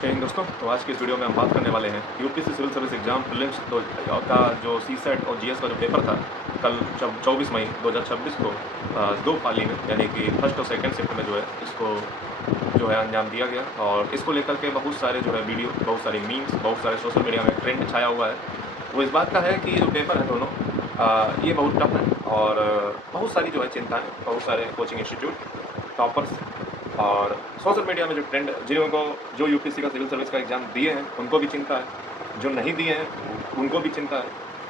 दोस्तों, तो आज की इस वीडियो में हम बात करने वाले हैं UPSC civil service exam prelims का जो सीसेट और जीएस का जो पेपर था कल 24 मई 2026 को दो पाली में यानी कि फर्स्ट और सेकंड शिफ्ट में जो है इसको जो है अंजाम दिया गया। और इसको लेकर के बहुत सारे जो है वीडियो, बहुत सारी मीम्स, बहुत सारे सोशल मीडिया में ट्रेंड छाया हुआ है। वो इस बात का है कि जो पेपर है दोनों ये बहुत टफ है और बहुत सारी जो है चिंताएँ, बहुत सारे कोचिंग इंस्टीट्यूट टॉपर्स और सोशल मीडिया में जो ट्रेंड, जिनको जो यूपीएससी का सिविल सर्विस का एग्ज़ाम दिए हैं उनको भी चिंता है, जो नहीं दिए हैं उनको भी चिंता है।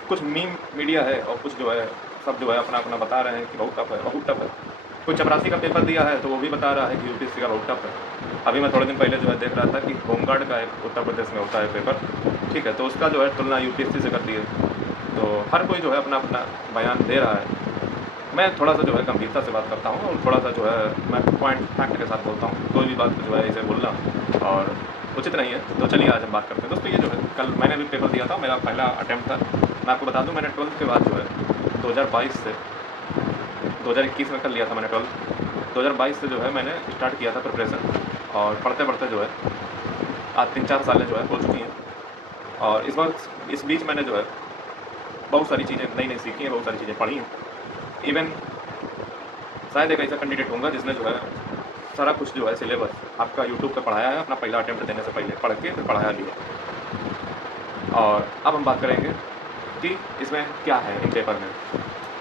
कुछ मीम मीडिया है और कुछ जो है सब जो है अपना अपना बता रहे हैं कि बहुत टफ है, बहुत टफ है। कोई चपरासी का पेपर दिया है तो वो भी बता रहा है कि यूपीएससी का बहुत टफ है। अभी मैं थोड़े दिन पहले जो है देख रहा था कि होमगार्ड का एक उत्तर प्रदेश में होता है पेपर, ठीक है, तो उसका जो है तुलना यूपीएससी से कर दी है। तो हर कोई जो है अपना अपना बयान दे रहा है। मैं थोड़ा सा जो है गंभीरता से बात करता हूँ और थोड़ा सा जो है मैं पॉइंट फैक्ट के साथ बोलता हूँ। कोई भी बात जो है इसे बोलना और उचित नहीं है। तो चलिए आज हम बात करते हैं। दोस्तों, ये जो है कल मैंने भी पेपर दिया था, मेरा पहला अटैम्प्ट था। मैं आपको बता दूँ, मैंने 12th के बाद जो है 2022 से 2021 में कर लिया था मैंने 12th। 2022 से जो है मैंने स्टार्ट किया था प्रिपरेशन और पढ़ते पढ़ते जो है आज 3-4 सालें जो है हो चुकी हैं। और इस बीच मैंने जो है बहुत सारी चीज़ें नई नई सीखी हैं, बहुत सारी चीज़ें पढ़ी हैं। इवन शायद एक ऐसा कैंडिडेट होगा जिसने जो है सारा कुछ जो है सिलेबस आपका यूट्यूब पे पढ़ाया है, अपना पहला अटेम्प्ट देने से पहले पढ़ के फिर पढ़ाया भी है। और अब हम बात करेंगे कि इसमें क्या है इन पेपर में।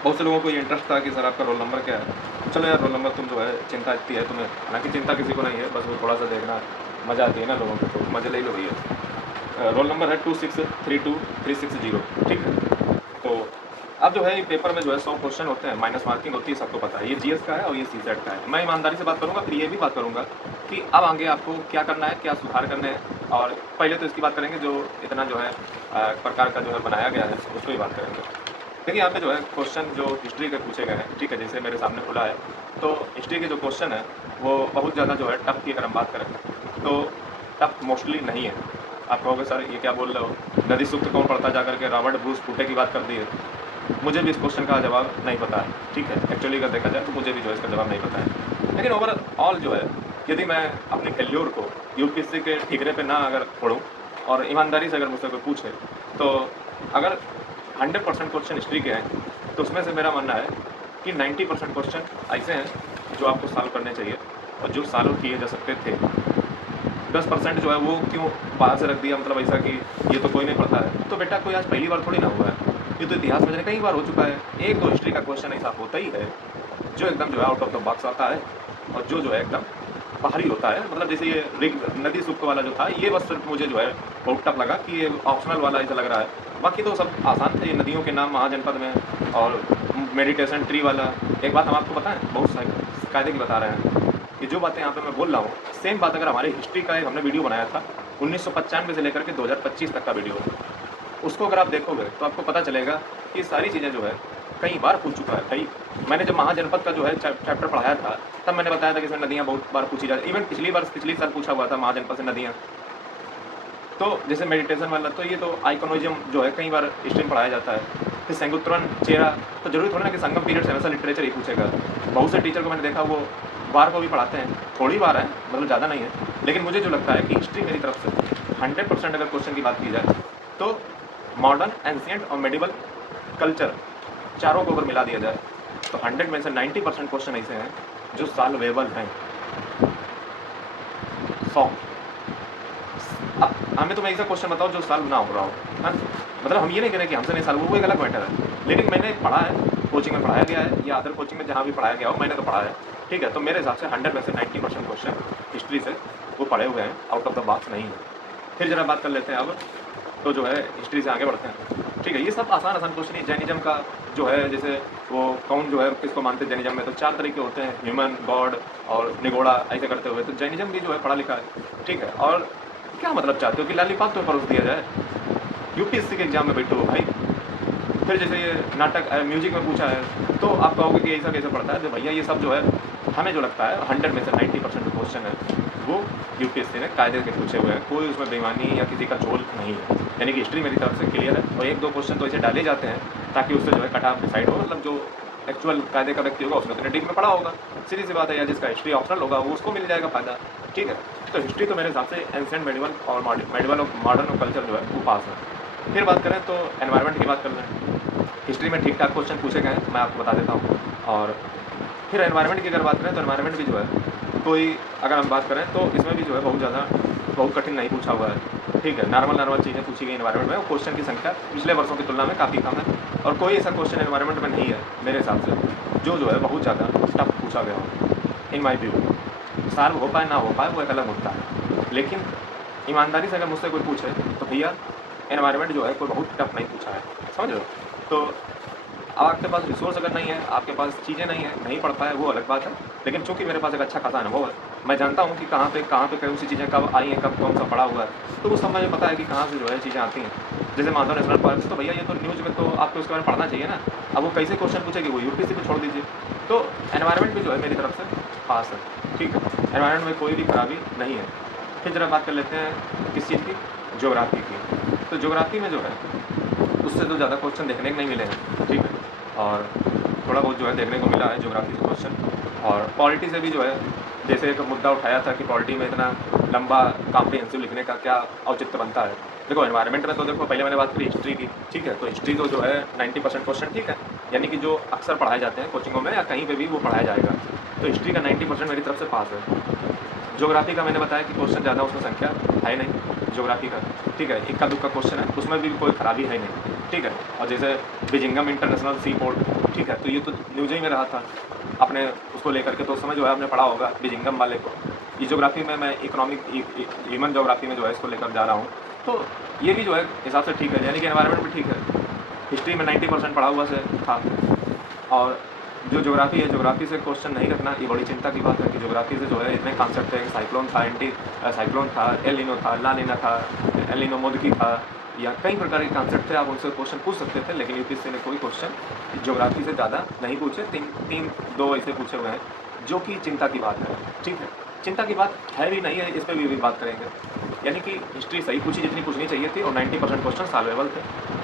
बहुत से लोगों को ये इंटरेस्ट था कि सर आपका रोल नंबर क्या है। चलो यार, रोल नंबर तुम जो है चिंता इतनी है तुम्हें, हालांकि चिंता किसी को नहीं है, बस वो थोड़ा सा देखना मज़ा आती है ना लोगों को, तो मज़े ले लो भैया। रोल नंबर है 2632360, ठीक है। तो अब जो है ये पेपर में जो है 100 क्वेश्चन होते हैं, माइनस मार्किंग होती है, सबको पता है। ये जीएस का है और ये सीसेट का है। मैं ईमानदारी से बात करूंगा, फिर ये भी बात करूंगा कि अब आगे आपको क्या करना है, क्या सुधार करने हैं। और पहले तो इसकी बात करेंगे जो इतना जो है प्रकार का जो है बनाया गया है उसको ही बात करेंगे। देखिए यहाँ पे जो है क्वेश्चन जो हिस्ट्री के पूछे गए हैं, ठीक है, जैसे मेरे सामने खुला है, तो हिस्ट्री के जो क्वेश्चन है वो बहुत ज़्यादा जो है टफ की अगर हम बात करें तो टफ मोस्टली नहीं है। आप कहोगे सर ये क्या बोल रहे हो, नदी सूक्त कौन पढ़ता जा करके रॉबर्ट ब्रूस फूटे की बात कर दी है। मुझे भी इस क्वेश्चन का जवाब नहीं पता है, ठीक है। एक्चुअली अगर देखा जाए तो मुझे भी जो है इसका जवाब नहीं पता है। लेकिन ओवरऑल जो है यदि मैं अपनी फेल्योर को यूपीएससी के ठिकरे पे ना अगर फोड़ूँ और ईमानदारी से अगर मुझसे कोई पूछे तो अगर 100% क्वेश्चन हिस्ट्री के हैं तो उसमें से मेरा मानना है कि 90% क्वेश्चन ऐसे हैं जो आपको सॉल्व करने चाहिए और जो सॉल्व किए जा सकते थे। 10% जो है वो क्यों बाहर से रख दिया, मतलब ऐसा कि ये तो कोई नहीं पढ़ता है। तो बेटा कोई आज पहली बार थोड़ी ना हुआ है, ये तो इतिहास में कई बार हो चुका है। एक दो हिस्ट्री का क्वेश्चन ऐसा होता ही है जो एकदम जो है आउट ऑफ द बॉक्स आता है और जो है एकदम बाहरी होता है। मतलब जैसे ये रिग नदी सूक्त वाला जो था, ये बस सिर्फ मुझे जो है बहुत टफ लगा कि ये ऑप्शनल वाला ऐसा लग रहा है। बाकी तो सब आसान थे, ये नदियों के नाम महाजनपद में और मेडिटेशन ट्री वाला। एक बात हम आपको बताएं, बहुत सारी कायदे की बता रहे हैं कि जो बातें यहाँ पे मैं बोल रहा हूँ सेम बात अगर हमारे हिस्ट्री का एक हमने वीडियो बनाया था 1995 से लेकर के 2025 तक का वीडियो, उसको अगर आप देखोगे तो आपको पता चलेगा कि सारी चीज़ें जो है कई बार पूछ चुका है भाई। मैंने जब महाजनपद का जो है चैप्टर पढ़ाया था तब मैंने बताया था कि इसमें नदियाँ बहुत बार पूछी जाती, इवन पिछली साल पूछा हुआ था महाजनपद से नदियाँ। तो जैसे मेडिटेशन वाला, तो ये तो आइकोनोइज्म जो है कई बार हिस्ट्री में पढ़ाया जाता है। फिर संगुत्तरन चेहरा, तो जरूरी थोड़ा ना कि संगम पीरियड से हमेशा लिटरेचर ही पूछेगा। बहुत से टीचर को मैंने देखा वो बार को भी पढ़ाते हैं, थोड़ी बार है, मतलब ज़्यादा नहीं है। लेकिन मुझे जो लगता है कि हिस्ट्री मेरी तरफ से 100% अगर क्वेश्चन की बात की जाए तो मॉडर्न, एंशिएंट और मेडिवल कल्चर चारों को अगर मिला दिया जाए तो 100 में से 90% क्वेश्चन ऐसे हैं जो सॉल्वेबल हैं। 100। अब हमें तो मैं ऐसा क्वेश्चन बताओ जो सॉल्व ना हो रहा हो, हाँ? मतलब हम ये नहीं कह रहे कि हमसे नहीं सॉल्व, वो एक अलग मैटर है। लेकिन मैंने पढ़ा है, कोचिंग में पढ़ाया गया है या अदर कोचिंग में जहाँ भी पढ़ाया गया हो मैंने तो पढ़ा है, ठीक है। तो मेरे हिसाब से 100 में से 90% क्वेश्चन हिस्ट्री से वो पढ़े हुए हैं, आउट ऑफ द बॉक्स नहीं है। फिर जरा बात कर लेते हैं अब, तो जो है हिस्ट्री से आगे बढ़ते हैं, ठीक है। ये सब आसान क्वेश्चन है। जैनिज्म का जो है, जैसे वो कौन जो है किसको मानते हैं जैनिज्म में, तो 4 तरीके होते हैं, ह्यूमन, गॉड और निगोड़ा, ऐसे करते हुए। तो जैनिज्म भी जो है पढ़ा लिखा है, ठीक है। और क्या मतलब चाहते हो कि लालीपाप तो परोस दिया जाए, यूपीएससी के एग्जाम में बैठो भाई। फिर जैसे ये नाटक म्यूजिक में पूछा है तो आप कहोगे कि ऐसा कैसे पढ़ता है, तो भैया ये सब जो है हमें जो लगता है 100 में से 90% जो क्वेश्चन है वो यूपीएससी ने कायदे के पूछे हुए हैं, कोई उसमें बेईमानी या किसी का झोल नहीं है। यानी कि हिस्ट्री मेरी तरफ से क्लियर है और एक दो क्वेश्चन तो ऐसे डाले जाते हैं ताकि उससे जो है कट ऑफ डिसाइड हो, मतलब जो एक्चुअल कायदे का व्यक्ति होगा उसने तो डीप में पढ़ा होगा, सीधी सी बात है। या जिसका हिस्ट्री ऑप्शनल होगा वो उसको मिल जाएगा फायदा, ठीक है। तो हिस्ट्री तो मेरे हिसाब से एंशिएंट, मेडिवल और मेडिवल और मॉडर्न कल्चर जो है वो पास है। फिर बात करें तो एनवायरनमेंट की बात कर लें। हिस्ट्री में ठीक ठाक क्वेश्चन पूछे गए हैं, मैं आपको बता देता हूँ। और फिर एनवायरनमेंट की अगर बात करें तो एनवायरनमेंट भी जो है कोई, अगर हम बात करें तो इसमें भी जो है बहुत कठिन नहीं पूछा हुआ है। ठीक है, नॉर्मल चीज़ें पूछी गई एनवायरनमेंट में, और क्वेश्चन की संख्या पिछले वर्षों की तुलना में काफ़ी कम है। और कोई ऐसा क्वेश्चन एनवायरनमेंट में नहीं है मेरे हिसाब से जो है बहुत ज़्यादा टफ पूछा गया हो। इन माई व्यू सॉल्व हो पाए ना हो पाए वो एक अलग मुद्दा है, लेकिन ईमानदारी से अगर मुझसे कोई पूछे तो भैया एनवायरनमेंट जो है कोई बहुत टफ नहीं पूछा है, समझ लो। तो आपके पास रिसोर्स अगर नहीं है, आपके पास चीज़ें नहीं है, नहीं पढ़ पाए, वो अलग बात है। लेकिन चूंकि मेरे पास एक अच्छा खासा अनुभव है, मैं जानता हूँ कि कहाँ पे कौन सी चीज़ें कब आई हैं, कब कौन सा पड़ा हुआ है, तो उस समय मुझे पता है कि कहाँ से जो है चीज़ें आती हैं। जैसे माधव नेशनल पार्क, तो भैया ये तो न्यूज़ में तो आपको उसके बारे में पढ़ना चाहिए ना। अब वो कैसे क्वेश्चन पूछेगी, वो यूपीएससी को छोड़ दीजिए। तो एनवायरनमेंट भी जो है मेरी तरफ से पास है, ठीक है, एनवायरनमेंट में कोई भी खराबी नहीं है। फिर जरा बात कर लेते हैं किस चीज़ की, ज्योग्राफी की। तो ज्योग्राफी में जो है उससे तो ज़्यादा क्वेश्चन देखने को नहीं मिले हैं, ठीक है, और थोड़ा बहुत जो है देखने को मिला है ज्योग्राफी से क्वेश्चन। और पॉलिटी से भी जो है, जैसे एक मुद्दा उठाया था कि पॉलिटी में इतना लंबा कॉम्प्रिहेंसिव लिखने का क्या औचित्य बनता है। देखो एनवायरनमेंट में तो देखो पहले मैंने बात करी हिस्ट्री की, ठीक है, तो हिस्ट्री तो जो है 90% क्वेश्चन ठीक है, यानी कि जो अक्सर पढ़ाए जाते हैं कोचिंगों में या कहीं पे भी वो पढ़ाया जाएगा, तो हिस्ट्री का 90% मेरी तरफ से पास है। ज्योग्राफी का मैंने बताया कि क्वेश्चन ज़्यादा उसमें संख्या है नहीं ज्योग्राफी का, ठीक है, इक्का दुक्का क्वेश्चन है, उसमें भी कोई खराबी है नहीं, ठीक है। और जैसे बिजिंगम इंटरनेशनल सी पोर्ट, ठीक है, तो ये तो न्यूज़ ही में रहा था अपने उसको लेकर के, तो उस समय जो है आपने पढ़ा होगा बिजिंगम वाले को। ये ज्योग्राफी में मैं इकोनॉमिक ह्यूमन ज्योग्राफी में जो है इसको लेकर जा रहा हूँ, तो ये भी जो है हिसाब से ठीक है, यानी कि एनवायरनमेंट भी ठीक है। हिस्ट्री में 90% पढ़ा हुआ से था, और जो ज्योग्राफी है, ज्योग्राफी से क्वेश्चन नहीं रखना ये बड़ी चिंता की बात है कि ज्योग्राफी से जो है इतने कॉन्सेप्ट है, साइक्लोन था, साइक्लोन था, एल नीनो था, ला नीना था, एल नीनो मोदकी था, या कई प्रकार के कॉन्सेप्ट थे, आप उनसे क्वेश्चन पूछ सकते थे, लेकिन यूपीएससी ने कोई क्वेश्चन ज्योग्राफी से ज़्यादा नहीं पूछे, दो ऐसे पूछे हुए हैं, जो कि चिंता की बात है, ठीक है, चिंता की बात है भी नहीं है, इस पर भी बात करेंगे। यानी कि हिस्ट्री सही पूछी जितनी पूछनी चाहिए थी, और 90% क्वेश्चन सॉल्वेबल थे।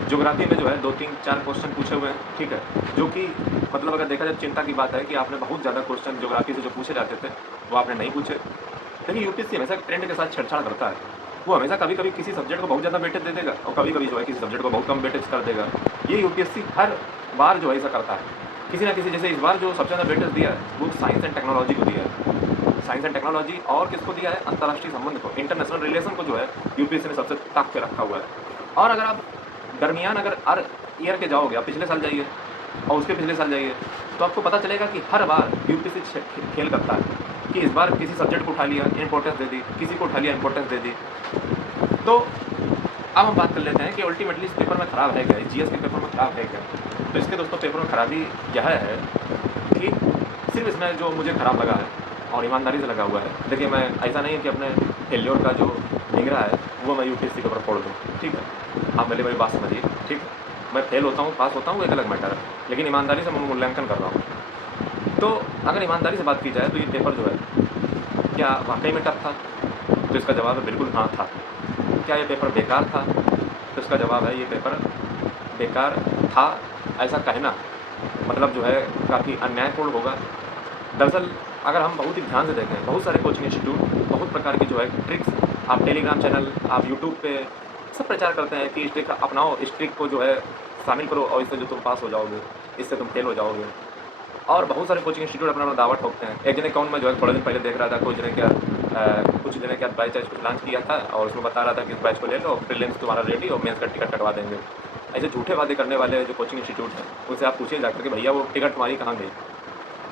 ज्योग्राफी में जो है 2-3-4 क्वेश्चन पूछे हुए हैं, ठीक है, जो कि मतलब अगर देखा जाए चिंता की बात है कि आपने बहुत ज़्यादा क्वेश्चन ज्योग्राफी से जो पूछे जाते थे वो आपने नहीं पूछे। लेकिन यूपीएससी हमेशा ट्रेंड के साथ छेड़छाड़ करता है, वो हमेशा कभी कभी किसी सब्जेक्ट को बहुत ज़्यादा वेटेज दे देगा और कभी कभी जो है किसी सब्जेक्ट को बहुत कम वेटेज कर देगा। ये यूपीएससी हर बार जो है ऐसा करता है, किसी ना किसी, जैसे इस बार जो सबसे ज़्यादा वेटेज दिया है वो साइंस एंड टेक्नोलॉजी को दिया है, साइंस एंड टेक्नोलॉजी, और किसको दिया है, अंतर्राष्ट्रीय संबंध को, इंटरनेशनल रिलेशन को जो है यूपीएससी ने सबसे ताक के रखा हुआ है। और अगर आप दरमियान अगर हर ईयर के जाओगे, आप पिछले साल जाइए और उसके पिछले साल जाइए, तो आपको पता चलेगा कि हर बार यूपीएससी खेल करता है कि इस बार किसी सब्जेक्ट को उठा लिया, इंपॉर्टेंस दे दी, किसी को उठा लिया, इंपॉर्टेंस दे दी। तो अब हम बात कर लेते हैं कि अल्टीमेटली इस पेपर में ख़राब है क्या, इस जीएस के पेपर में ख़राब है क्या। तो इसके दोस्तों पेपर में ख़राबी यह है कि सिर्फ इसमें जो मुझे ख़राब लगा है और ईमानदारी से लगा हुआ है, देखिए मैं ऐसा नहीं है कि अपने फेल्योर का जो निगरा है वो मैं यूपीएससी के ऊपर फोड़ दूँ, ठीक है, आप मेरी बात समझिए, ठीक है, मैं फेल होता हूँ पास होता हूँ वो एक अलग मैटर है, लेकिन ईमानदारी से मैं मूल्यांकन कर रहा हूँ। तो अगर ईमानदारी से बात की जाए तो ये पेपर जो है क्या वाकई में टफ था, तो इसका जवाब है बिल्कुल हाँ था। क्या ये पेपर बेकार था, तो इसका जवाब है ये पेपर बेकार था। ऐसा कहना मतलब जो है काफ़ी अन्यायपूर्ण होगा। दरअसल अगर हम बहुत ही ध्यान से देखें, बहुत सारे कोचिंग इंस्टीट्यूट बहुत प्रकार की जो है ट्रिक्स, आप टेलीग्राम चैनल, आप यूट्यूब पे सब प्रचार करते हैं कि इस ट्रिक अपनाओ, इस ट्रिक को जो है शामिल करो और इससे जो तुम पास हो जाओगे, इससे तुम फेल हो जाओगे। और बहुत सारे कोचिंग इंस्टीट्यूट अपना दावा ठोकते हैं। एक जन अकाउंट में जो है थोड़े दिन पहले देख रहा था, कुछ जने क्या बैच कुछ लॉन्च किया था और उसमें बता रहा था कि इस बैच को ले लो, प्रीलिम्स तुम्हारा रेडी और मेंस का टिकट कटवा देंगे। ऐसे झूठे वादे करने वाले जो कोचिंग इंस्टीट्यूट हैं उनसे आप पूछिए जाकर कि भैया वो टिकट तुम्हारी कहाँ गई,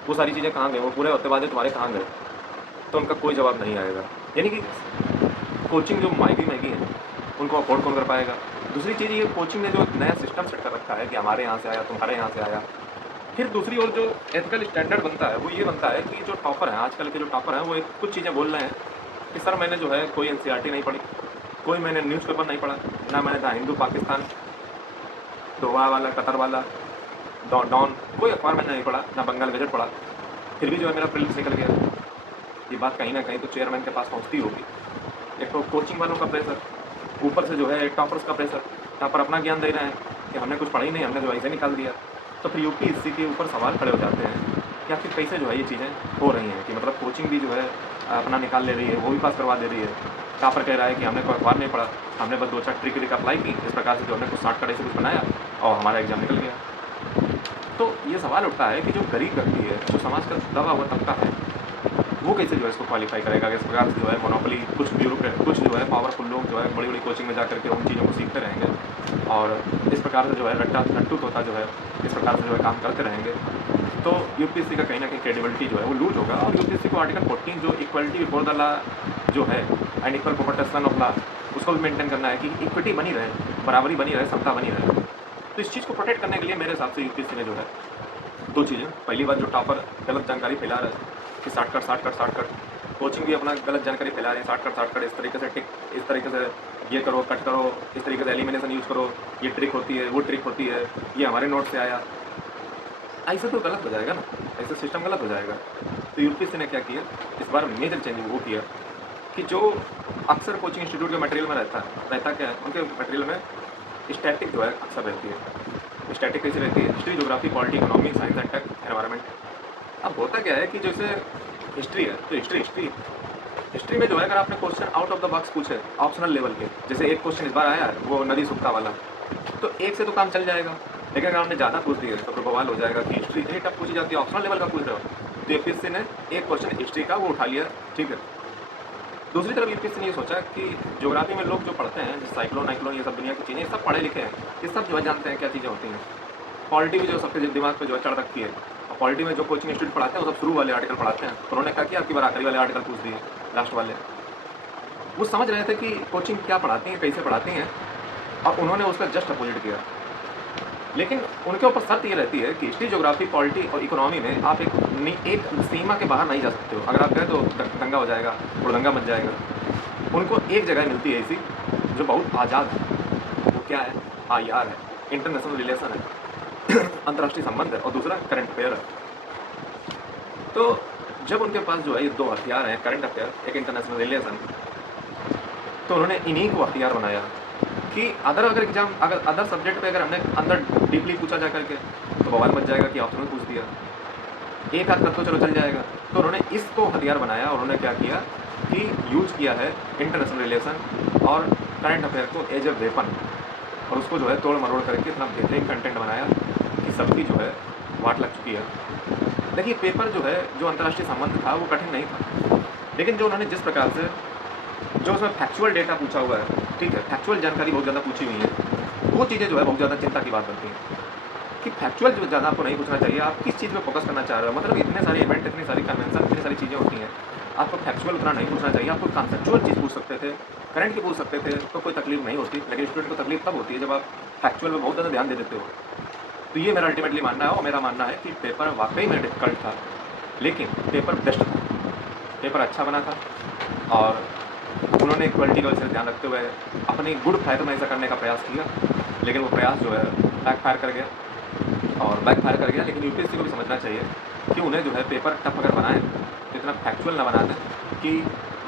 वो सारी चीज़ें कहाँ गई, वो पूरे होते वादे तुम्हारे कहाँ गए, तो उनका कोई जवाब नहीं आएगा। यानी कि कोचिंग जो महंगी है उनको अफोर्ड कौन कर पाएगा। दूसरी चीज़ ये कोचिंग ने जो नया सिस्टम सेट कर रखा है कि हमारे यहाँ से आया, तुम्हारे यहाँ से आया। फिर दूसरी ओर जो एथिकल स्टैंडर्ड बनता है वो ये बनता है कि जो टॉपर हैं, आजकल के जो टॉपर हैं, वो एक कुछ चीज़ें बोल रहे हैं कि सर मैंने जो है कोई एनसीईआरटी नहीं पढ़ी, कोई मैंने न्यूज़पेपर नहीं पढ़ा, ना मैंने द हिंदू पाकिस्तान, दोहा वाला, कतर वाला, डॉन, कोई अखबार मैंने नहीं पढ़ा, ना बंगाल गजट पढ़ा, फिर भी जो है मेरा प्रीलिम्स निकल गया। ये बात कहीं ना कहीं तो चेयरमैन के पास पहुँचती होगी। एक तो कोचिंग वालों का प्रेशर, ऊपर से जो है टॉपर्स का प्रेशर, टॉपर अपना ज्ञान दे रहे हैं कि हमने कुछ पढ़ा ही नहीं, हमने जो ऐसे निकाल दिया। तो फिर यूपीएससी के ऊपर सवाल खड़े हो जाते हैं कि आखिर कैसे जो है ये चीज़ें हो रही हैं, कि मतलब कोचिंग भी जो है अपना निकाल ले रही है, वो भी पास करवा दे रही है। टॉपर कह रहा है कि हमने कोई अखबार नहीं पढ़ा, हमने बस 2-4 ट्रिक अप्लाई की, इस प्रकार से जो हमने कुछ शॉर्टकट ऐसे कुछ बनाया और हमारा एग्जाम निकल गया। तो ये सवाल उठता है कि जो गरीब व्यक्ति है, जो समाज का दबा हुआ तबका है, वो कैसे जो है इसको क्वालिफाई करेगा। इस प्रकार से जो है मोनोपोली कुछ ब्यूरोक्रेट, कुछ जो है पावरफुल लोग जो है बड़ी बड़ी कोचिंग में जा करके उन चीज़ों को सीखते रहेंगे और इस प्रकार से जो है रट्टू तोता जो है इस प्रकार से जो है काम करते रहेंगे, तो यूपीएससी का कहीं ना कहीं क्रेडिबिलिटी जो है वो लूज होगा। और यूपीएससी को आर्टिकल 14 जो इक्वलिटी बिफोर द लॉ जो है and equal protection of law, उसको भी मेंटेन करना है कि इक्विटी बनी रहे, बराबरी बनी रहे, समता बनी रहे। तो इस चीज़ को प्रोटेक्ट करने के लिए मेरे हिसाब से यूपीएससी ने जो है 2 चीज़ें, पहली बात जो टॉपर गलत जानकारी फैला रहा है कि शॉर्टकट, कोचिंग भी अपना गलत जानकारी फैला रहे हैं, शॉर्टकट इस तरीके से टिक, इस तरीके से ये करो, कट करो, इस तरीके से एलिमिनेशन यूज़ करो, ये ट्रिक होती है, वो ट्रिक होती है, ये हमारे नोट से आया। ऐसे तो गलत हो जाएगा ना, ऐसे सिस्टम गलत हो जाएगा। तो यूपीएससी ने क्या किया, इस बार मेजर चेंज वो किया कि जो अक्सर कोचिंग इंस्टीट्यूट के मटेरियल में रहता क्या है, उनके मटेरियल में स्टैटिक जो है अक्सर रहती है। स्टैटिक कैसी रहती है, history, geography, polity, economy, science and tech, environment. अब होता क्या है कि जैसे हिस्ट्री है तो हिस्ट्री में जो है अगर आपने question out of the box पूछे ऑप्शनल लेवल के, जैसे एक क्वेश्चन इस बार आया है वो नदी सुक्ता वाला, तो एक से तो काम चल जाएगा। लेकिन अगर आपने ज़्यादा पूछ दिया तो फिर बवाल हो जाएगा कि हिस्ट्री इतनी टफ पूछी जाती है, ऑप्शनल लेवल का पूछ रहे हो। तो यूपीएससी ने एक क्वेश्चन हिस्ट्री का वो उठा लिया, ठीक है। दूसरी तरफ यूपीएससी ने ये सोचा कि ज्योग्राफी में लोग जो पढ़ते हैं जैसे साइक्लोन ये सब दुनिया की चीज़ें, ये सब पढ़े लिखे हैं, ये सब जो है जानते हैं क्या चीज़ें होती हैं। पॉलिटी भी जो सबके दिमाग पे जो है चढ़ रखी है, और पॉलिटी में जो कोचिंग इंस्टीट्यूट पढ़ाते हैं वो सब शुरू वाले आर्टिकल पढ़ाते हैं। उन्होंने क्या किया, आपकी बार आखिरी वाले आर्टिकल पूछ दिए, लास्ट वाले। वो समझ रहे थे कि कोचिंग क्या पढ़ाती हैं, कैसे पढ़ाती हैं, और उन्होंने उसका जस्ट अपोजिट किया। लेकिन उनके ऊपर शर्त ये रहती है कि हिस्ट्री, ज्योग्राफी, पॉलिटी और इकोनॉमी में आप एक सीमा के बाहर नहीं जा सकते हो। अगर आप गए तो दंगा हो जाएगा, उड़दंगा मच जाएगा। उनको एक जगह मिलती है ऐसी जो बहुत आज़ाद है, वो क्या है, IR है, इंटरनेशनल रिलेशन है, अंतर्राष्ट्रीय संबंध है, और दूसरा करंट अफेयर है। तो जब उनके पास जो है ये 2 हथियार हैं, करंट अफेयर, एक इंटरनेशनल रिलेशन, तो उन्होंने इन्हीं को हथियार बनाया कि अदर सब्जेक्ट पे अगर हमने अंदर डीपली पूछा जा करके तो बवाल मच जाएगा कि ऑप्शनल पूछ दिया, एक आध तक तो चलो चल जाएगा। तो उन्होंने इसको हथियार बनाया और उन्होंने क्या किया कि यूज़ किया है इंटरनेशनल रिलेशन और करंट अफेयर को एज ए वेपन, और उसको जो है तोड़ मरोड़ करके इतना बेहतरीन कंटेंट बनाया कि सबकी जो है वाट लग चुकी है। देखिए पेपर जो है, जो अंतर्राष्ट्रीय संबंध था वो कठिन नहीं था, लेकिन जो उन्होंने जिस प्रकार से जो उसमें फैक्चुअल डेटा पूछा हुआ है, ठीक है, फैक्चुअल जानकारी बहुत ज़्यादा पूछी हुई है, वो चीज़ें जो है बहुत ज़्यादा चिंता की बात बनती हैं कि फैक्चुअल जो ज़्यादा आपको नहीं पूछना चाहिए। आप किस चीज़ पे फोकस करना चाह रहे हो, मतलब इतने सारे इवेंट, इतनी सारी कन्वेंशन, इतनी सारी चीज़ें होती हैं, आपको फैक्चुअल उतना नहीं पूछना चाहिए। आपको कॉन्सेप्चुअल चीज़ पूछ सकते थे, करंट की पूछ सकते थे, तो कोई तकलीफ नहीं होती। लेकिन स्टूडेंट को तकलीफ तब होती है जब आप फैक्चुअल में बहुत ज़्यादा ध्यान दे देते हो। तो ये मेरा अल्टीमेटली मानना है, और मेरा मानना है कि पेपर वाकई में डिफिकल्ट था, लेकिन पेपर बेस्ट था, पेपर अच्छा बना था, और उन्होंने क्वालिटी का वैसे ध्यान रखते हुए अपनी गुड फायद में ऐसा करने का प्रयास किया, लेकिन वो प्रयास जो है बैकफायर कर गया। लेकिन यूपीएससी को भी समझना चाहिए कि उन्हें जो है पेपर टफ अगर बनाए तो इतना फैक्चुअल ना बना दें कि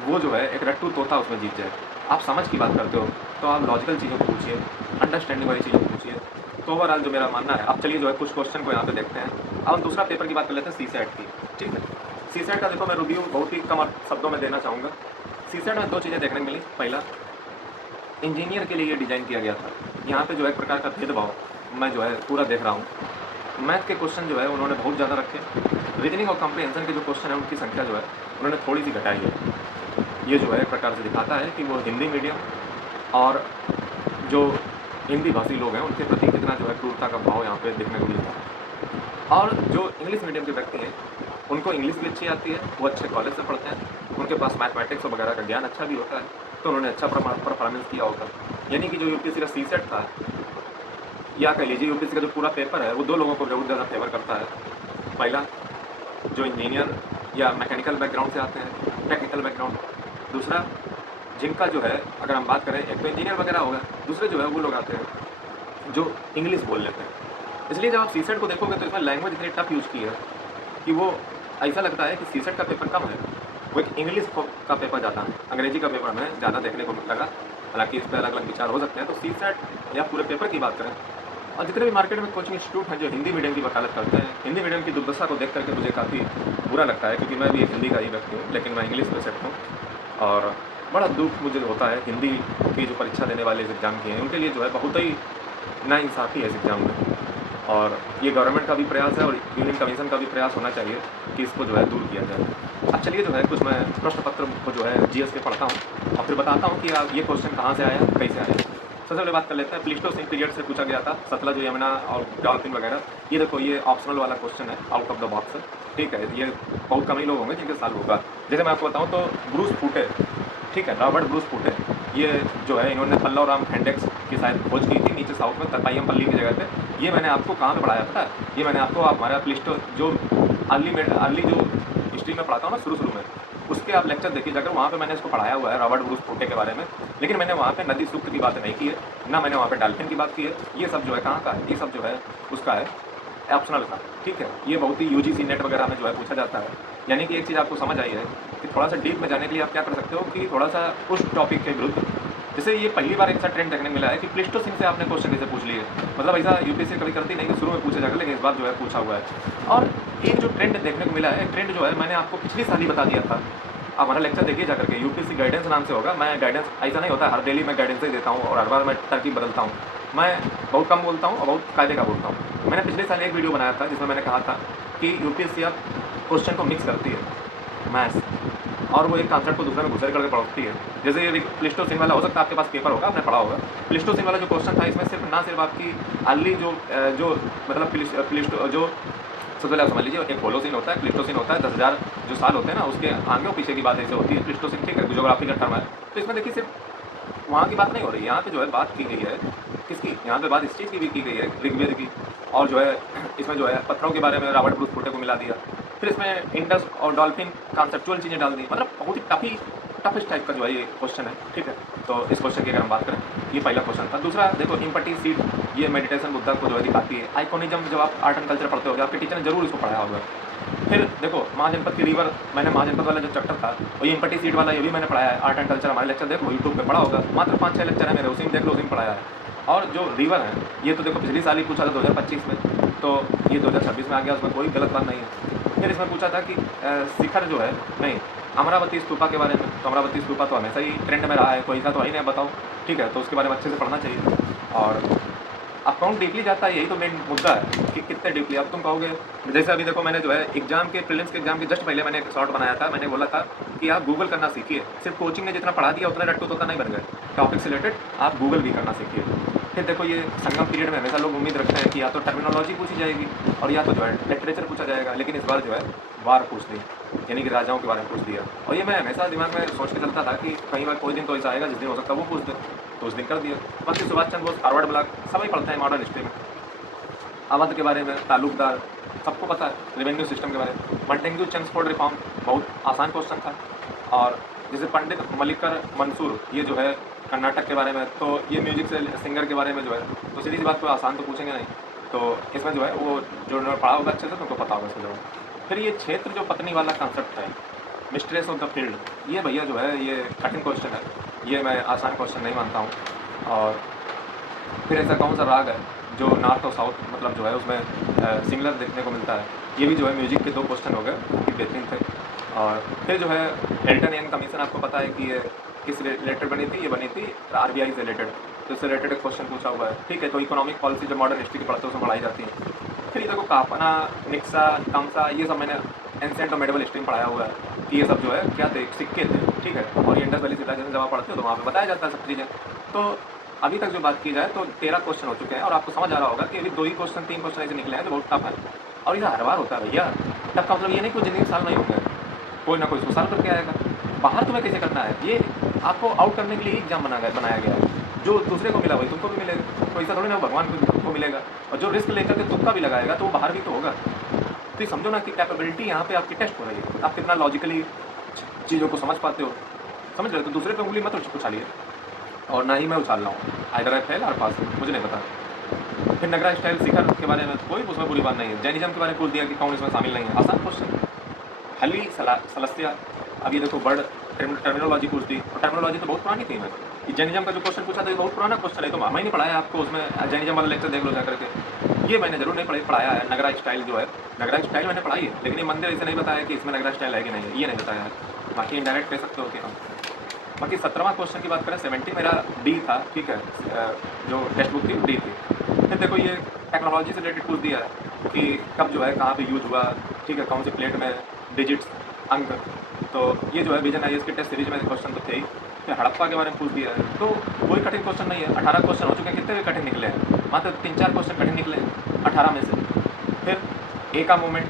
वो जो है एक रट्टू तोता उसमें जीत जाए। आप समझ की बात करते हो तो आप लॉजिकल चीज़ों को पूछिए, अंडरस्टैंडिंग वाली चीज़ों को पूछिए। तो ओवरऑल जो मेरा मानना है, अब चलिए जो है कुछ क्वेश्चन को यहाँ पे देखते हैं। अब हम दूसरा पेपर की बात कर लेते हैं, सीसेट की, ठीक है। सीसेट का देखो मैं रिव्यू बहुत ही कम शब्दों में देना चाहूँगा। सीसेट में 2 चीज़ें देखने को मिली। पहला, इंजीनियर के लिए ये डिज़ाइन किया गया था। यहाँ पे जो है एक प्रकार का भेदभाव मैं जो है पूरा देख रहा हूँ। मैथ के क्वेश्चन जो है उन्होंने बहुत ज़्यादा रखे, रीजनिंग और कॉम्प्रिहेंशन के जो क्वेश्चन है उनकी संख्या जो है उन्होंने थोड़ी सी घटाई है। ये जो है एक प्रकार से दिखाता है कि वो हिंदी मीडियम और जो हिंदी भाषी लोग हैं उनके प्रति कितना जो है क्रूरता का भाव यहाँ पे देखने को मिलता है। और जो इंग्लिश मीडियम के व्यक्ति हैं उनको इंग्लिश भी अच्छी आती है, वो अच्छे कॉलेज से पढ़ते हैं, उनके पास मैथमेटिक्स वगैरह का ज्ञान अच्छा भी होता है, तो उन्होंने अच्छा परफॉर्मेंस किया होगा। यानी कि जो यूपीएससी का सीसेट था, या कह लीजिए यूपीएससी का जो पूरा पेपर है, वो 2 लोगों को बहुत ज़्यादा फेवर करता है। पहला, जो इंजीनियर या मैकेनिकल बैकग्राउंड से आते हैं, टेक्निकल बैकग्राउंड। दूसरा, जिनका जो है अगर हम बात करें, एक तो इंजीनियर वगैरह होगा, दूसरे जो है वो लोग आते हैं जो इंग्लिश बोल लेते हैं। इसलिए जब आप सीसेट को देखोगे तो इसमें लैंग्वेज इतनी टफ यूज़ की है कि वो ऐसा लगता है कि सीसेट का पेपर कम है, वो एक इंग्लिश का पेपर ज़्यादा है, अंग्रेजी का पेपर हमें ज़्यादा देखने को लगा। हालांकि इस पर अलग अलग विचार हो सकते हैं। तो सीसेट या पूरे पेपर की बात करें, और जितने भी मार्केट में कोचिंग इंस्टीट्यूट हैं जो हिंदी मीडियम की वकालत करते हैं, हिंदी मीडियम की दुर्दशा को देख करके मुझे काफ़ी बुरा लगता है क्योंकि मैं भी एक हिंदी का ही व्यक्ति हूँ, लेकिन मैं इंग्लिश में सेट हूँ और बड़ा दुःख मुझे होता है हिंदी की जो परीक्षा देने वाले इस एग्ज़ाम की हैं, उनके लिए जो है बहुत ही नाइंसाफ़ी है इस एग्ज़ाम में। और ये गवर्नमेंट का भी प्रयास है और यूनियन कमीशन का भी प्रयास होना चाहिए कि इसको जो है दूर किया जाए। अब चलिए जो है कुछ मैं प्रश्न पत्र को जो है जीएस के पढ़ता हूँ और फिर बताता हूँ कि ये क्वेश्चन कहाँ से आया, कैसे आया। सबसे पहले बात कर लेते हैं, प्लीस्टोसीन पीरियड से पूछा गया था, सतलज, यमुना और डॉल्फिन वगैरह। ये देखो ये ऑप्शनल वाला क्वेश्चन है, आउट ऑफ द बॉक्स है, ठीक है। ये बहुत कम ही लोग होंगे जिनके साल होगा। जैसे मैं आपको बताऊँ तो ब्रूस फूटे, ठीक है, रॉबर्ट ब्रूस फूटे, ये जो है इन्होंने पल्लवराम इंडेक्स की शायद खोज की थी नीचे साउथ में तराइयम पल्ली की जगह पे। ये मैंने आपको कहाँ पे पढ़ाया पता है? ये मैंने आपको हमारा प्लीस्टो जो अर्ली जो हिस्ट्री में पढ़ाता हूँ ना शुरू में, उसके आप लेक्चर देखिए जाकर, वहाँ पे मैंने इसको पढ़ाया हुआ है रॉबर्ट ब्रूस फूटे के बारे में। लेकिन मैंने वहाँ पे नदी सूक्त की बात नहीं की है, ना मैंने वहाँ पे डॉल्फिन की बात की है। ये सब जो है कहाँ का है? ये सब जो है उसका है ऑप्शनल का, ठीक है। ये बहुत ही यूजीसी नेट वगैरह में जो है पूछा जाता है। यानी कि एक चीज़ आपको समझ आई है कि थोड़ा सा डीप में जाने के लिए आप क्या कर सकते हो कि थोड़ा सा उस टॉपिक के विरुद्ध, जैसे ये पहली बार एक सा ट्रेंड देखने को मिला है कि प्लीस्टोसीन से आपने क्वेश्चन कैसे पूछ लिए। मतलब ऐसा यूपीएससी कभी करती नहीं कि शुरू में पूछा जाकर, लेकिन इस बार जो है पूछा हुआ है। और एक जो ट्रेंड देखने को मिला है, ट्रेंड जो है मैंने आपको पिछली साल ही बता दिया था। आप हमारा लेक्चर देखिए जाकर के, यूपीएससी गाइडेंस नाम से होगा। मैं गाइडेंस ऐसा नहीं होता हर डेली मैं गाइडेंस ही देता हूँ और हर बार मैं तरकीब बदलता हूँ। मैं बहुत कम बोलता हूँ और बहुत कायदे का बोलता हूँ। मैंने पिछले साल एक वीडियो बनाया था जिसमें मैंने कहा था कि यूपीएससी अब क्वेश्चन को मिक्स करती है, मैथ्स और वो एक कॉन्सेप्ट को दूसरे में घुसेड़ करके पढ़ती है। जैसे ये प्लीस्टोसीन वाला, हो सकता है आपके पास पेपर होगा, आपने पढ़ा होगा। प्लीस्टोसीन वाला जो क्वेश्चन था, इसमें सिर्फ आपकी अर्ली जो मतलब प्लीस्टो जो सबसे पहले आप समझ लीजिए, एक होलोसीन होता है, प्लीस्टोसीन होता है, 10,000 जो साल होते हैं ना उसके आगे और पीछे की बात ऐसे होती है। प्लीस्टोसीन, ठीक है, जियोग्राफी का टर्म है। तो इसमें देखिए सिर्फ वहाँ की बात नहीं हो रही, यहाँ पे जो है बात की गई है किसकी, यहाँ पे बात इस चीज़ की भी की गई है, ऋग्वेद की। और जो है इसमें जो है पत्थरों के बारे में रॉबर्ट ब्रूस फूटे को मिला दिया। फिर इसमें इंडस और डॉल्फिन कॉन्सेप्चुअल चीज़ें डाल दी। मतलब बहुत ही टफिश टाइप का जो है ये क्वेश्चन है, ठीक है। तो इस क्वेश्चन की अगर हम बात करें, ये पहला क्वेश्चन था। दूसरा देखो, इम्पटी सीड, ये मेडिटेशन बुद्धा को जो है दिखाती है। आइकोनिज्म, जब आप आर्ट एंड कल्चर पढ़ते हो, आपके टीचर ने जरूर इसको पढ़ाया होगा। फिर देखो महाजनपद की रिवर, मैंने महाजनपद वाला जो चैप्टर था वो इम्पटी सीड वाला, ये भी मैंने पढ़ाया है। आर्ट एंड कल्चर हमारे लेक्चर देखो यूट्यूब पे पढ़ा होगा, मात्र 5-6 लेक्चर है मेरे, उसी में देख लो, उसी में पढ़ाया है। और जो रिवर है ये तो देखो पिछली साल ही पूछा था 2025 में, तो ये 2026 में आ गया, उसमें कोई गलत बात नहीं है। फिर इसमें पूछा था कि शिखर जो है, नहीं, अमरावती स्तूपा के बारे में। तो अमरावती स्तूपा तो हमेशा ही ट्रेंड में रहा है, कोई ऐसा तो ही नहीं, बताओ, ठीक है। तो उसके बारे में अच्छे से पढ़ना चाहिए। और अकाउंट डीपली जाता है, यही तो मेन मुद्दा है कि कितने डीपली। अब तुम कहोगे, जैसे अभी देखो मैंने जो है एग्जाम के प्रीलिम्स के एग्जाम के जस्ट पहले मैंने एक शॉर्ट बनाया था। मैंने बोला था कि आप गूगल करना सीखिए, सिर्फ कोचिंग ने जितना पढ़ा दिया उतना रट्टू तोता नहीं बन गए, टॉपिक से रिलेटेड आप गूगल भी करना सीखिए। फिर देखो ये संगम पीरियड में हमेशा लोग उम्मीद रखते हैं कि या तो टर्मिनोलॉजी पूछी जाएगी और या तो जो है लिटरेचर पूछा जाएगा, लेकिन इस बार जो है वार पूछ दी, यानी कि राजाओं के बारे में पूछ दिया। और ये मैं हमेशा दिमाग में सोच के चलता था कि कई बार कोई दिन तो ऐसा आएगा जिस दिन हो सकता है वो पूछ दे, तो उस दिन कर दिया। बाकी सुभाष चंद्र बोस, हार्वर्ड ब्लॉक, सभी पढ़ते हैं मॉडर्न हिस्ट्री में। अवध के बारे में, तालुकदार, सबको पता है। रेवेन्यू सिस्टम के बारे में, मंटेंग्यू चेम्सफोर्ड रिफॉर्म, बहुत आसान क्वेश्चन था। और जैसे पंडित मल्लिकर मंसूर, ये जो है कर्नाटक के बारे में, तो ये म्यूजिक से सिंगर के बारे में जो है, तो सीधी सी बात को आसान तो पूछेंगे नहीं, तो इसमें जो है वो जो उन्होंने पढ़ा होगा अच्छे से तुमको पता होगा इसमें जो। फिर ये क्षेत्र जो पत्नी वाला कॉन्सेप्ट है, मिस्ट्रेस ऑफ द फील्ड, ये भैया जो है ये कठिन क्वेश्चन है, ये मैं आसान क्वेश्चन नहीं मानता हूँ। और फिर ऐसा कौन सा राग है जो नॉर्थ और साउथ मतलब जो है उसमें सिमिलर देखने को मिलता है, ये भी जो है म्यूजिक के 2 क्वेश्चन हो गए, ये बेहतरीन थे। और फिर जो है एल्टन यंग कमीशन, आपको पता है कि ये किस रिलेटेड बनी थी, ये बनी थी आरबीआई से रिलेटेड, तो इससे रिलेटेड एक क्वेश्चन पूछा हुआ है, ठीक है। तो इकोनॉमिक पॉलिसी जो मॉडर्न हिस्ट्री की पढ़ते हैं उसमें पढ़ाई जाती है। फिर ये देखो कापना, निक्सा, कामसा, ये सब मैंने एंसेंट और मेडिवल हिस्ट्री में पढ़ाया हुआ है कि ये सब जो है क्या थे, सिक्के थे, ठीक है। और इंडस वैली सिविलाइजेशन जब आप पढ़ते हो तो वहाँ पे बताया जाता है सब चीज़ें। तो अभी तक जो बात की जाए तो 13 क्वेश्चन हो चुके हैं और आपको समझ आ रहा होगा कि अभी 2 ही क्वेश्चन 3 क्वेश्चन ऐसे निकले हैं जो बहुत टफ है। और ये हर बार होता है भैया, टफ का मतलब ये नहीं कि जिंदगी साल नहीं होंगे, कोई ना कोई इसको साल करके आएगा। बाहर तुम्हें कैसे करना है, ये आपको आउट करने के लिए एग्जाम बनाया गया है। जो दूसरे को मिला वही तुमको भी मिलेगा, कोई ऐसा थोड़ी ना भगवान को मिलेगा। और जो रिस्क लेकर के तुक्का भी लगाएगा तो वो बाहर भी तो होगा। तो ये समझो ना कि कैपेबिलिटी यहाँ पे आपकी टेस्ट हो रही है, आप कितना लॉजिकली चीज़ों को समझ पाते हो, समझ रहे हो। तो दूसरे पे उंगली मत उछालिए, और ना ही मैं उछाल रहा हूँ, आइदर आई फेल और पास, मुझे नहीं पता। फिर नगरा स्टाइल शिखर के बारे में कोई उसमें बुरी बात नहीं है। जैनिज्म के बारे में पूछ दिया कि कौन इसमें शामिल नहीं है, आसान क्वेश्चन। हली सलस्या, अब ये देखो वर्ड टर्मिनोलॉजी पूछ दी, और टर्मिनोलॉजी तो बहुत पुरानी थी। मैं जैनिज्म का जो क्वेश्चन पूछा था ये बहुत पुराना क्वेश्चन है, तो मैं नहीं पढ़ाया आपको, उसमें जैनिज्म वाला लेक्चर देख लो जाकर के। ये मैंने जरूर नहीं पढ़ाया है। नगरा स्टाइल जो है, नगरा स्टाइल मैंने पढ़ाई है, लेकिन ये मंदिर ऐसे नहीं बताया कि इसमें नगरा स्टाइल है कि नहीं है, ये नहीं बताया है। बाकी इनडायरेक्ट कह सकते हो कि हाँ। बाकी 17वां क्वेश्चन की बात करें, 70 मेरा डी था, ठीक है, जो टेक्स्ट बुक थी डी थी। फिर देखो ये टेक्नोलॉजी से रिलेटेड पूछ दिया है कि कब जो है कहाँ पे यूज हुआ, ठीक है, कौन सी प्लेट में डिजिट्स अंक। तो ये जो है विजन आईएएस के टेस्ट सीरीज में क्वेश्चन तो थे ही। फिर हड़प्पा के बारे में पूछ दिया है, तो कोई कठिन क्वेश्चन नहीं है। 18 क्वेश्चन हो चुके हैं, कितने भी कठिन निकले हैं, मात्र 3-4 क्वेश्चन कठिन निकले हैं 18 में से। फिर ए का मूवमेंट,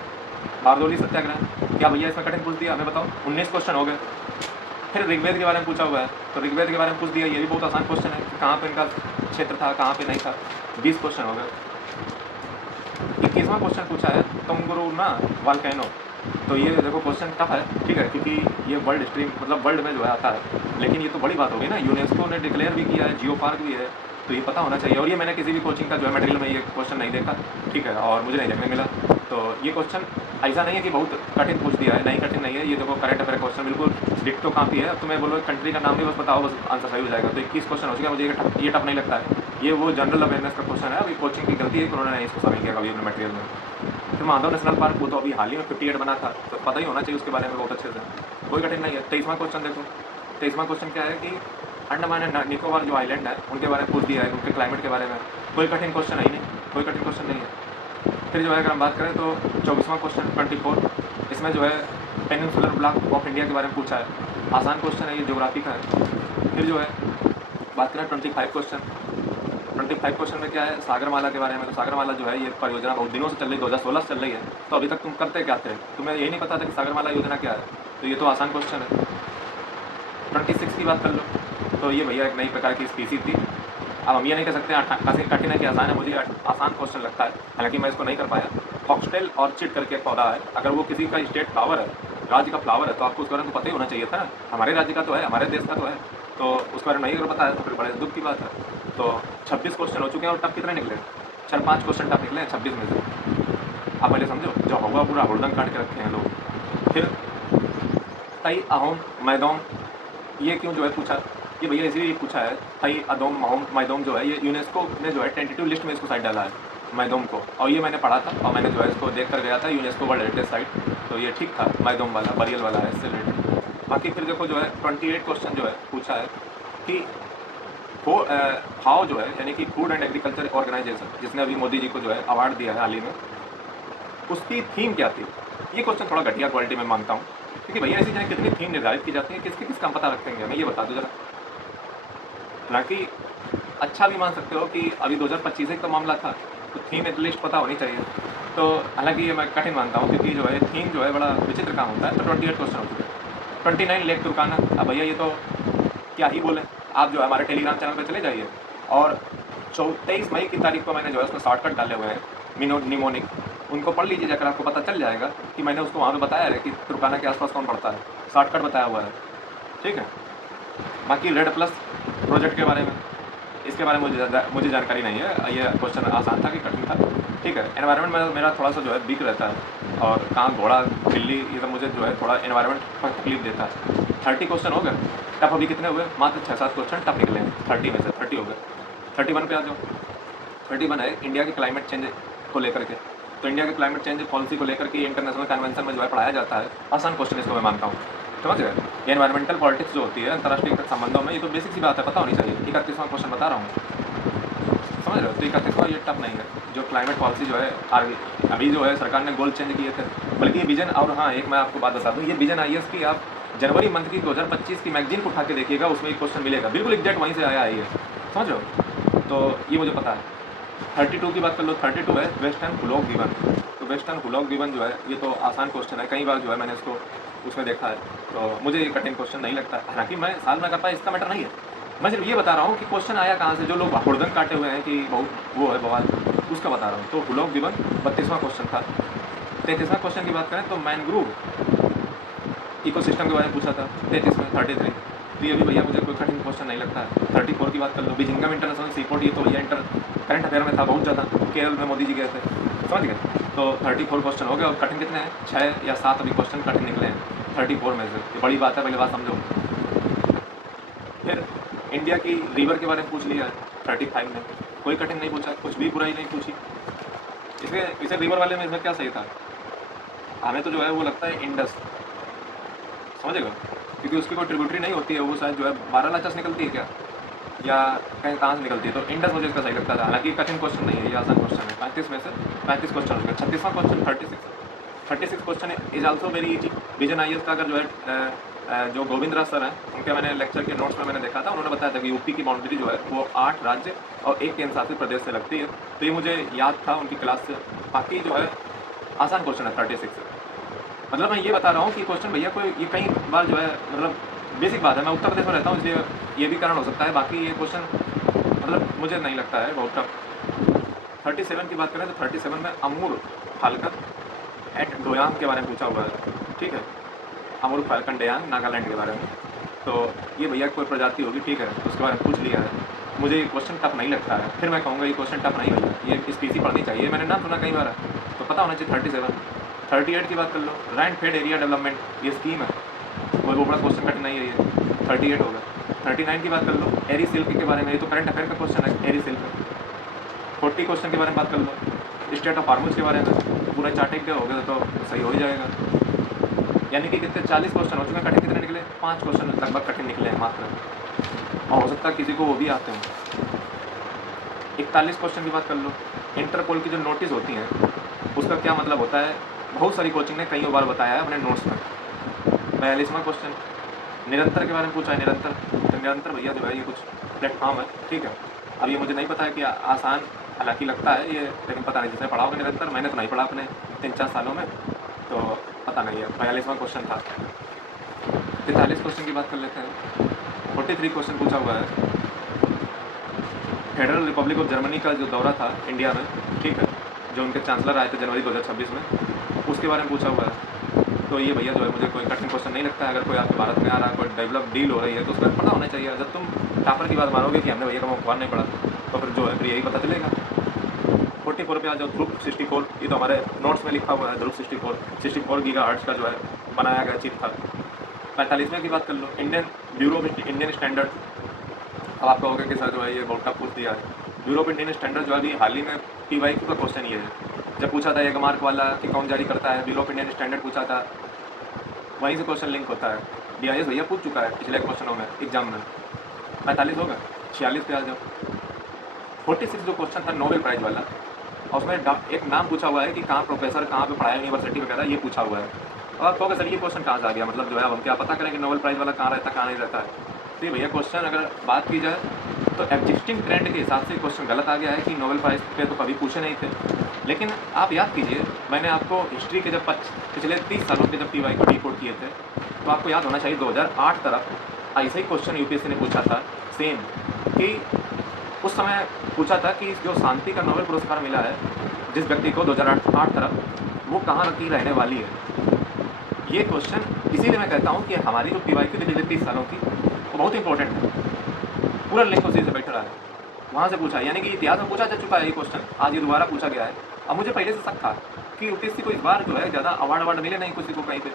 बारदोली सत्याग्रह, क्या भैया इसमें कठिन पूछ दिया, हमें बताओ। 19 क्वेश्चन हो गए। फिर ऋग्वेद के बारे में पूछा हुआ है, तो ऋग्वेद के बारे में पूछ दिया, ये भी बहुत आसान क्वेश्चन है कि कहाँ पे इनका क्षेत्र था, कहाँ पे नहीं था। 20 क्वेश्चन हो गए। 21वां क्वेश्चन पूछा है, तुम गुरु ना वाल्केनो। तो ये देखो क्वेश्चन टफ है, ठीक है, क्योंकि ये वर्ल्ड स्ट्रीम मतलब वर्ल्ड में जो है आता है, लेकिन ये तो बड़ी बात होगी ना, यूनेस्को ने डिक्लेयर भी किया है, जियो पार्क भी है, तो ये पता होना चाहिए। और ये मैंने किसी भी कोचिंग का जो है मटेरियल में ये क्वेश्चन नहीं देखा, ठीक है, और मुझे नहीं देखने मिला। तो ये क्वेश्चन ऐसा नहीं है कि बहुत कठिन पूछ दिया है, नहीं कठिन नहीं है। ये देखो करंट अफेयर क्वेश्चन बिल्कुल डिक्टो कापी है। अब तुम्हें बोलो कंट्री का नाम भी बस बताओ, बस आंसर सही हो जाएगा। तो 21 क्वेश्चन हो चुका, मुझे ये टफ नहीं लगता है। ये वो जनरल अवेयरनेस का क्वेश्चन है। अभी कोचिंग की गलती है कि उन्होंने नहीं इसको शामिल किया कभी अपने मटेरियल में। फिर माधव नेशनल पार्क, वो तो अभी हाल ही में 58 बना था, तो पता ही होना चाहिए उसके बारे में बहुत अच्छे से, कोई कठिन नहीं है। 23वां क्वेश्चन देखो, 23वां क्वेश्चन क्या है कि अंडमान एंड निकोबार जो आइलैंड है उनके बारे में पूछ दिया है, उनके क्लाइमेट के बारे में। कोई कठिन क्वेश्चन है ही नहीं, कोई कठिन क्वेश्चन नहीं है। फिर जो है अगर हम बात करें तो 24वां क्वेश्चन 24, इसमें जो है पेनिनसुलर ब्लॉक ऑफ इंडिया के बारे में पूछा है, आसान क्वेश्चन है, ये ज्योग्राफी का है। फिर जो है बात करें 25 क्वेश्चन, 25 क्वेश्चन में क्या है, सागरमाला के बारे में। तो सागरमाला जो है ये परियोजना बहुत दिनों से चल रही, 2016 से चल रही है, तो अभी तक तुम करते क्या थे, तुम्हें यही नहीं पता था कि सागरमाला योजना क्या है, तो ये तो आसान क्वेश्चन है। 26 की बात कर लो, तो ये भैया एक नई प्रकार की स्पीसी थी। अब हम ये नहीं कह सकते काफ़ी कठिन है कि आसान है, मुझे आसान क्वेश्चन लगता है, हालांकि मैं इसको नहीं कर पाया। फॉक्सटेल ऑर्चिड करके एक पौधा है, अगर वो किसी का स्टेट फ्लावर है, राज्य का फ्लावर है, तो आपको उसके बारे में पता ही होना चाहिए था। हमारे राज्य का तो है, हमारे देश का तो है, तो उसके बारे में नहीं अगर पता है तो फिर बड़े दुख की बात है। तो 26 क्वेश्चन हो चुके हैं, और टफ कितने निकले, 4-5 क्वेश्चन टफ निकले हैं 26 में से। आप पहले समझो, जो हुआ पूरा हुड़दंग काट के रखे हैं लोग। फिर तई अहोम मैदोम, ये क्यों जो है पूछा, ये भैया इसीलिए पूछा है, तई अदोम महोम मैदोम जो है, ये यूनेस्को ने जो है टेंटेटिव लिस्ट में इसको साइड डाला है मैदोम को, और ये मैंने पढ़ा था और मैंने जो है इसको देख कर गया था यूनेस्को वर्ल्ड हेरिटेज साइट, तो ये ठीक था, मैदोम वाला बरियल वाला है इससे रिलेटेड। बाकी फिर देखो जो है 28 क्वेश्चन जो है पूछा है कि हाउ जो है, यानी कि फूड एंड एग्रीकल्चर ऑर्गेनाइजेशन, जिसने अभी मोदी जी को जो है अवार्ड दिया है हाल ही में, उसकी थीम क्या थी। ये क्वेश्चन थोड़ा घटिया क्वालिटी में मानता हूँ, क्योंकि भैया ऐसी जगह कितनी थीम निर्धारित की जाती है, किसके किसका पता रखेंगे हमें, ये बता दो जरा। हालांकि अच्छा भी मान सकते हो कि अभी 2025 का मामला था, तो थीम एटलीस्ट पता होनी चाहिए। तो हालांकि ये मैं कठिन मानता हूँ, क्योंकि जो है थीम जो है बड़ा विचित्र काम होता है। तो 28 क्वेश्चन हो चुके हैं। 29 लेक तुर्काना, अब भैया ये तो क्या ही बोले, आप जो है हमारे टेलीग्राम चैनल पर चले जाइए, और 23 मई की तारीख को मैंने जो है उसमें शॉर्टकट डाले हुए हैं निमोनिक, उनको पढ़ लीजिए जाकर, आपको पता चल जाएगा कि मैंने उसको वहाँ पे बताया है कि तुर्काना के आसपास कौन पड़ता है, शॉर्टकट बताया हुआ है, ठीक है। बाकी रेड प्लस प्रोजेक्ट के बारे में, इसके बारे में मुझे जानकारी नहीं है, ये क्वेश्चन आसान था कि कठिन था, ठीक है। एनवायरनमेंट में मेरा थोड़ा सा जो है वीक रहता है, और कहाँ घोड़ा बिल्ली ये सब मुझे जो है थोड़ा एनवायरनमेंट पर तकलीफ देता है। 30 क्वेश्चन हो गए, टफ अभी कितने हुए, मात्र 6-7 क्वेश्चन टफ निकले हैं, 30 में से 30 हो गए। 31 पे आ जाओ, 31 है इंडिया के क्लाइमेट चेंज को लेकर के। तो इंडिया के क्लाइमेट चेंज पॉलिसी को लेकर के इंटरनेशनल कन्वेंशन में जो है पढ़ाया जाता है, आसान क्वेश्चन इसको मैं मानता हूँ, समझ गए। ये एनवायरमेंटल पॉलिटिक्स जो होती है अंतर्राष्ट्रीय संबंधों में, ये तो बेसिक सी बात है, पता होनी चाहिए। 31वां क्वेश्चन बता रहा हूँ, समझ रहे हो। तो 31वां ये टफ नहीं है, जो क्लाइमेट पॉलिसी जो है अभी जो है सरकार ने गोल चेंज किए थे, बल्कि ये विजन। और हाँ, एक मैं आपको बात बता दूँ, ये विजन आईएएस की आप जनवरी मंथ की 2025 की मैगजीन को उठा के देखिएगा, उसमें एक क्वेश्चन मिलेगा, बिल्कुल एग्जैक्ट वहीं से आया है ये, समझ रहे हो। तो ये मुझे पता है। 32 की बात कर लो, 32 है वेस्टर्न हुलॉक गिवन। तो वेस्टर्न हुलॉक गिवन जो है ये तो आसान क्वेश्चन है, कई बार जो है मैंने इसको उसमें देखा है, तो मुझे ये कठिन क्वेश्चन नहीं लगता। हालांकि मैं साल में करता है, इसका मैटर नहीं है, मैं सिर्फ ये बता रहा हूँ कि क्वेश्चन आया कहाँ से, जो लोग हुड़दंग काटे हुए हैं कि बहुत वो है बवाल, उसका बता रहा हूँ। तो हुलॉक गिवन 32वां क्वेश्चन था। 33वां क्वेश्चन की बात करें तो मैनग्रोव इकोसिस्टम के बारे में पूछा था 33 में 33। तो ये भी भैया मुझे कोई कठिन क्वेश्चन नहीं लगता है। 34 की बात कर लो, बिजिंगम इंटरनेशनल सीपोर्ट, ये तो भैया करंट अफेयर में था बहुत ज़्यादा, केरल में मोदी जी गए थे, समझ गए। तो 34 क्वेश्चन हो गए, और कठिन कितने हैं, 6 या 7 अभी क्वेश्चन कठिन निकले हैं 34 में से। ये बड़ी बात है, पहले बात समझो। फिर इंडिया की रिवर के बारे में पूछ लिया 35 में, कोई कठिन नहीं पूछा, कुछ भी बुराई नहीं पूछी। इसे रिवर वाले में इसमें क्या सही था, हमें तो जो है वो लगता है इंडस, समझेगा, क्योंकि उसकी कोई ट्रिब्यूटरी नहीं होती है, वो शायद जो है बारालाचा से निकलती है क्या, या कहीं कहाँ से निकलती है, तो इंडस मुझे इसका सही लगता था। हालांकि कठिन क्वेश्चन नहीं है, ये आसान क्वेश्चन है। 35 में से 35 क्वेश्चन हो गए। 36वां question 36 question is also very easy. Vision IAS का अगर जो है जो गोविंद राज सर हैं, उनके मैंने लेक्चर के नोट्स में मैंने देखा था, उन्होंने बताया था कि यूपी की बाउंड्री जो है वो 8 राज्य और 1 केंद्र शासित प्रदेश से लगती है। तो ये मुझे याद था उनकी क्लास से। बाकी जो है आसान क्वेश्चन है 36। मतलब मैं ये बता रहा हूँ कि क्वेश्चन भैया कोई ये कई बार जो है मतलब बेसिक बात है, मैं उत्तर प्रदेश में रहता हूँ इसलिए ये भी कारण हो सकता है। बाकी ये क्वेश्चन मतलब मुझे नहीं लगता है बहुत टफ। 37 की बात करें तो 37 में अमूर फाल्कन एट डोयांग के बारे में पूछा हुआ है, ठीक है, अमूर फाल्कन डोयांग नागालैंड के बारे में। तो ये भैया कोई प्रजाति होगी, ठीक है, उसके बारे में पूछ लिया है। मुझे ये क्वेश्चन टफ नहीं लगता है, फिर मैं कहूँगा ये क्वेश्चन टफ नहीं भैया, ये स्पीसी पढ़नी चाहिए, मैंने नाम सुना कई बार है, तो पता होना चाहिए। 37 38 की बात कर लो, रैंड फेड एरिया डेवलपमेंट, ये स्कीम है, कोई वो बड़ा क्वेश्चन कठिन नहीं है ये, 38 होगा। 39 की बात कर लो, एरी सिल्क के बारे में, ये तो करंट अफेयर का क्वेश्चन है, एरी सिल्क। 40 क्वेश्चन के बारे में बात कर लो, स्टेट ऑफ हार्मोज के बारे में, पूरा चार्टिंग हो गया तो सही हो ही जाएगा। यानी कि कितने 40 क्वेश्चन हो चुके हैं, कठिन कितने निकले, 5 क्वेश्चन लगभग कठिन निकले हैं मात्र, और हो सकता है किसी को वो भी आते हैं। 41 क्वेश्चन की बात कर लो, इंटरपोल की जो नोटिस होती हैं उसका क्या मतलब होता है, बहुत सारी कोचिंग ने कई बार बताया है अपने नोट्स में। 42वां क्वेश्चन निरंतर के बारे में पूछा है, निरंतर, तो निरंतर भैया जो है ये कुछ प्लेटफॉर्म है, ठीक है। अब ये मुझे नहीं पता है कि आसान, हालांकि लगता है ये, लेकिन पता नहीं, जिसने पढ़ा होगा निरंतर, मैंने तो नहीं पढ़ा अपने 3-4 सालों में, तो पता नहीं है। 42वां क्वेश्चन था। 43 क्वेश्चन की बात कर लेते हैं। 43 क्वेश्चन पूछा हुआ है, फेडरल रिपब्लिक ऑफ जर्मनी का जो दौरा था इंडिया में, ठीक है, जो उनके चांसलर आए थे जनवरी 2026 में, उसके बारे में पूछा हुआ है। तो ये भैया जो है मुझे कोई कठिन क्वेश्चन नहीं लगता है। अगर कोई आपके भारत में आ रहा है, कोई डेवलप डील हो रही है, तो उसका पता होना चाहिए। जब तुम टापर की बात मारोगे कि हमने भैया का अखबार नहीं पढ़ा, तो फिर जो है फिर यही पता चलेगा। 44 पे आ जाओ, ध्रुव 64, ये तो हमारे नोट्स में लिखा हुआ है, ध्रुव 64 गीगाहर्ट्ज़ का जो है बनाया गया चिप था। 45वें की बात कर लो, Indian bureau of Indian standard. अब आपका होगा कि सर जो है ये बहुत टफ पूछ दिया है। ब्यूरो ऑफ इंडियन स्टैंडर्ड जो अभी हाल ही में PYQ का क्वेश्चन ये है, जब पूछा था एक मार्क वाला कि कौन जारी करता है, ब्यूरो ऑफ इंडियन स्टैंडर्ड पूछा था, वहीं से क्वेश्चन लिंक होता है। DIS भैया पूछ चुका है पिछले क्वेश्चनों में एग्जाम में। 45 होगा। 46 पे आ जाओ, 46 जो क्वेश्चन था नोबेल प्राइज़ वाला, और उसमें एक नाम पूछा हुआ है कि कहाँ प्रोफेसर कहाँ पे पढ़ाया, यूनिवर्सिटी वगैरह, ये पूछा हुआ है। और आप कहोगे सर ये क्वेश्चन कहाँ से आ गया, मतलब जो है हम क्या पता करें कि नोबेल प्राइज़ वाला कहाँ रहता कहाँ नहीं रहता है। तो भैया क्वेश्चन अगर बात की जाए तो एग्जिस्टिंग ट्रेंड के हिसाब से क्वेश्चन गलत आ गया है कि नोबेल प्राइज़ पे तो कभी पूछे नहीं थे। लेकिन आप याद कीजिए, मैंने आपको हिस्ट्री के जब पिछले 30 सालों के जब PYQ डिकोड किए थे, तो आपको याद होना चाहिए 2008 तरफ ऐसे ही क्वेश्चन UPSC ने पूछा था सेम, कि उस समय पूछा था कि जो शांति का नोबेल पुरस्कार मिला है जिस व्यक्ति को 2008 तरफ, वो कहाँ की रहने वाली है। ये क्वेश्चन इसीलिए मैं कहता हूँ कि हमारी जो PYQ थी पिछले 30 सालों की, वो बहुत इंपॉर्टेंट है। पूरा लिंक उसी से बैठ रहा है, वहाँ से पूछा है, यानी कि इतिहास में पूछा जा चुका है ये क्वेश्चन, आज ये दोबारा पूछा गया है। अब मुझे पहले से शक था कि UPSC को इस बार जो है ज़्यादा अवार्ड मिले नहीं किसी को कहीं पे,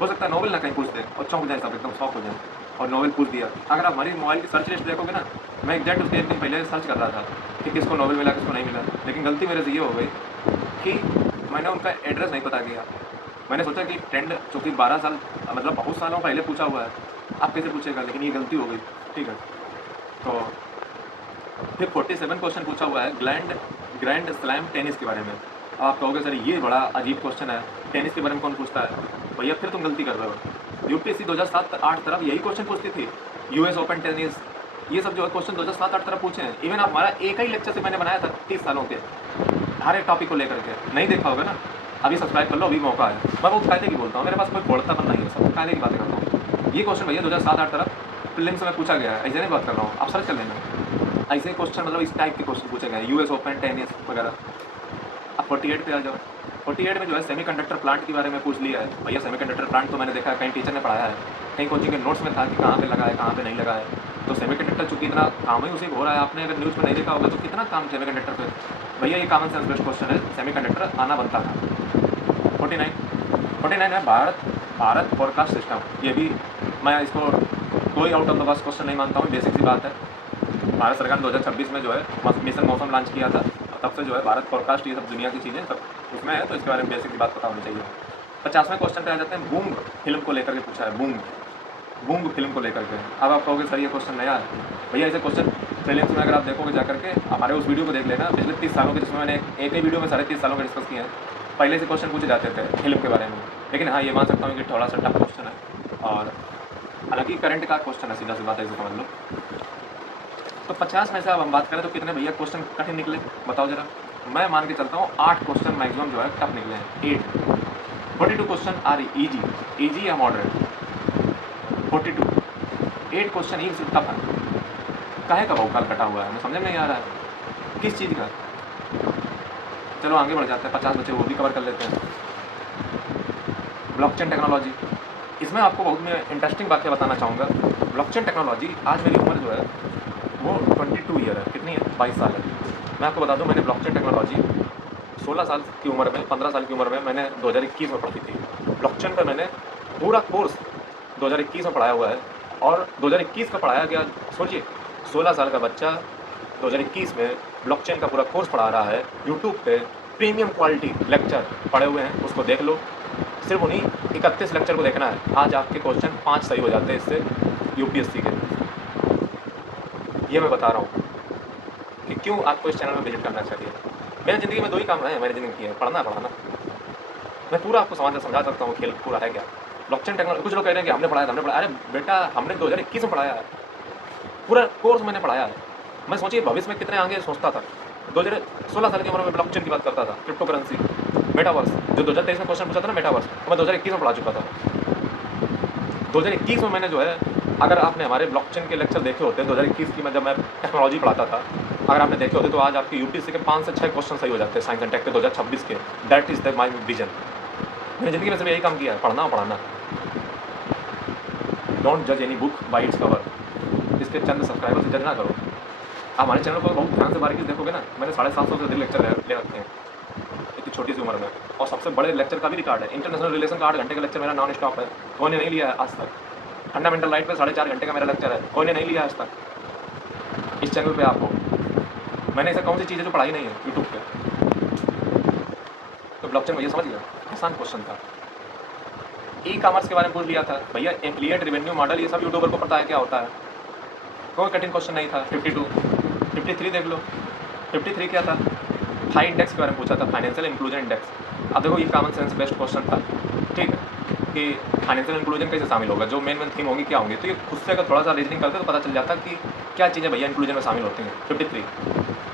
हो सकता है नोबेल ना कहीं पूछ दे और चौंक जाए सब, एकदम शॉक हो जाए और नोबेल पूछ दिया। अगर आप हमारी मोबाइल की सर्च लिस्ट देखोगे ना, मैं एग्जैक्ट उसके एक दिन पहले सर्च कर रहा था कि किसको नोबेल मिला किसको नहीं मिला, लेकिन गलती मेरे से ये हो गई कि मैंने उनका एड्रेस नहीं पता किया। मैंने सोचा कि ट्रेंड चूँकि 12 साल मतलब बहुत सालों पहले पूछा हुआ है, आप कैसे पूछेगा, लेकिन ये गलती हो गई, ठीक है। तो फिर 47 क्वेश्चन पूछा हुआ है ग्रैंड स्लैम टेनिस के बारे में। अब आप कहोगे सर ये बड़ा अजीब क्वेश्चन है, टेनिस के बारे में कौन पूछता है, भैया फिर तुम गलती कर रहे हो। UPSC 2007-8 तरफ यही क्वेश्चन पूछती थी, US ओपन टेनिस, ये सब जो है क्वेश्चन 2007-8 तरफ पूछे हैं। इवन आप हमारा एक ही लेक्चर से मैंने बनाया था 30 सालों के, हर एक टॉपिक को लेकर के, नहीं देखा होगा ना, अभी सब्सक्राइब कर लो, अभी मौका है। मैं बहुत फायदे की बोलता हूँ, मेरे पास कोई बोलतापन नहीं है, सब फायदे की बातें करता हूँ। ये क्वेश्चन भैया 2007-8 तरफ प्रीलिम्स में पूछा गया है, ऐसे नहीं बात कर रहा हूँ, आप सर्च कर लेना। ऐसे क्वेश्चन मतलब इस टाइप के क्वेश्चन पूछे गए, US ओपन टेनिस वगैरह। अब 48 पे आ जाओ। 48 में जो है सेमीकंडक्टर प्लांट के बारे में पूछ लिया है। भैया सेमीकंडक्टर प्लांट तो मैंने देखा है, कहीं टीचर ने पढ़ाया है, कहीं कोचिंग के नोट्स में था कि कहाँ पे लगा है कहाँ पे नहीं लगा है। तो सेमीकंडक्टर चूँकि इतना काम ही उसी को हो रहा है, आपने अगर न्यूज़ में नहीं देखा होगा तो कितना काम सेमीकंडक्टर पे, भैया ये कॉमन सेंस बेस्ड क्वेश्चन है, सेमीकंडक्टर आना बनता था। 49 है भारत फोरकास्ट सिस्टम। ये भी मैं इसको कोई out of the box question नहीं मानता हूँ, बेसिक सी बात है। भारत सरकार ने 2026 में जो है मिशन मौसम लॉन्च किया था, तब से जो है भारत पॉडकास्ट ये सब दुनिया की चीज़ें सब उसमें है, तो इसके बारे में बेसिक बात पता होनी चाहिए। 50वें क्वेश्चन पे आ जाते हैं। बूम फिल्म को लेकर के पूछा है, बूम फिल्म को लेकर के। अब आप कहोगे सर ये क्वेश्चन नया है। भैया ऐसे क्वेश्चन प्रीलिम्स में अगर आप देखोगे जाकर के, हमारे उस वीडियो को देख लेना, पिछले 30 सालों के, जिसमें मैंने एक ही वीडियो में साढ़े 30 सालों के डिस्कस किए हैं, पहले से क्वेश्चन पूछे जाते थे फिल्म के बारे में। लेकिन हाँ, ये मान सकता हूँ कि थोड़ा सा टफ क्वेश्चन है, और हालांकि करंट का क्वेश्चन है, सीधा सी बात है, इसे समझ लो। तो 50 में से अब हम बात करें तो कितने भैया क्वेश्चन कठिन निकले, बताओ जरा। मैं मान के चलता हूँ 8 क्वेश्चन मैक्सिमम जो है टफ निकले हैं। 42 क्वेश्चन आर इजी या मॉडरेट। 8 क्वेश्चन ही सिर्फ टफ है। काहे का भौकाल कटा हुआ है, हमें समझ में नहीं आ रहा है किस चीज़ का। चलो आगे बढ़ जाते हैं, 50 बचे वो भी कवर कर लेते हैं। ब्लॉकचेन टेक्नोलॉजी, इसमें आपको बहुत मैं इंटरेस्टिंग बात बताना चाहूँगा। ब्लॉकचेन टेक्नोलॉजी, आज मेरी उम्र जो है वो 22 ईयर है, कितनी है, 22 साल है। मैं आपको बता दूं, मैंने ब्लॉकचेन टेक्नोलॉजी 16 साल की उम्र में, 15 साल की उम्र में मैंने 2021 में पढ़ी थी। ब्लॉकचेन पर मैंने पूरा कोर्स 2021 में पढ़ाया हुआ है, और 2021 का पढ़ाया गया। सोचिए 16 साल का बच्चा 2021 में ब्लॉकचेन का पूरा कोर्स पढ़ा रहा है। यूट्यूब पे प्रीमियम क्वालिटी लेक्चर पढ़े हुए हैं, उसको देख लो। सिर्फ उन्हीं 31 लेक्चर को देखना है, आज आपके क्वेश्चन 5 सही हो जाते हैं इससे यूपीएससी के। ये मैं बता रहा हूँ कि क्यों आपको इस चैनल में विजिट करना चाहिए। मेरी ज़िंदगी में 2 ही काम है, मेरी ज़िंदगी की है, पढ़ना। मैं पूरा आपको समझा सकता हूँ, खेल पूरा है क्या ब्लॉकचेन टेक्नोलॉजी। कुछ लोग कह रहे हैं कि हमने पढ़ाया। अरे बेटा, हमने 2021 में पढ़ाया है, पूरा कोर्स मैंने पढ़ाया है। मैं सोचिए भविष्य में कितने आगे सोचता था। 2016 साल की उम्र में ब्लॉकचेन की बात करता था, क्रिप्टो करेंसी, मेटावर्स। जो 2023 में क्वेश्चन पूछा था ना मेटावर्स, तो मैं 2021 में पढ़ा चुका था। 2021 में मैंने जो है, अगर आपने हमारे ब्लॉकचेन के लेक्चर देखे होते 2021 की, मैं जब मैं टेक्नोलॉजी पढ़ाता था, अगर आपने देखे होते तो आज आपके यूपीएससी के 5 से 6 क्वेश्चन सही हो जाते हैं साइंस एंड टेक के 2026 के। That is the my vision. मैंने ज़िंदगी में सिर्फ यही काम किया है, पढ़ना और पढ़ाना। डोंट जज any book by its cover. इसके चंद सब्सक्राइबर से जज ना करो। आप हमारे चैनल को बहुत ध्यान से बारीकी से देखोगे ना, मैंने 750 से अधिक लेक्चर ले रखे हैं इतनी छोटी सी उम्र में, और सबसे बड़े लेक्चर का भी रिकॉर्ड है। इंटरनेशनल रिलेशन का 8 घंटे का लेक्चर मेरा नॉन स्टॉप है, कोई ने नहीं लिया है आज तक। फंडामेंटल राइट पे 4.5 घंटे का मेरा लेक्चर है, कोई ने नहीं लिया आज तक। इस चैनल पे आपको मैंने ऐसा कौन सी चीज़ है जो पढ़ाई नहीं है यूट्यूब पे। तो ब्लॉकचेन भैया समझ गया, आसान क्वेश्चन था। ई कॉमर्स के बारे में पूछ लिया था भैया, एफिलिएट रेवेन्यू मॉडल, ये सब यूट्यूबर को पता है क्या होता है, कोई कठिन क्वेश्चन नहीं था। 52, 53 देख लो। 53 क्या था, फाई इंडेक्स के बारे में पूछा था, फाइनेंशियल इंक्लूजन इंडेक्स। अब देखो ये कॉमन सेंस बेस्ड क्वेश्चन था, ठीक है, कि फाइनेंशियल इंक्लूजन कैसे शामिल होगा, जो मेन थीम होगी क्या होंगी। तो ये खुद से अगर थोड़ा सा रीजनिंग करते तो पता चल जाता कि क्या चीज़ें भैया इंक्लूजन में शामिल होती हैं। 53,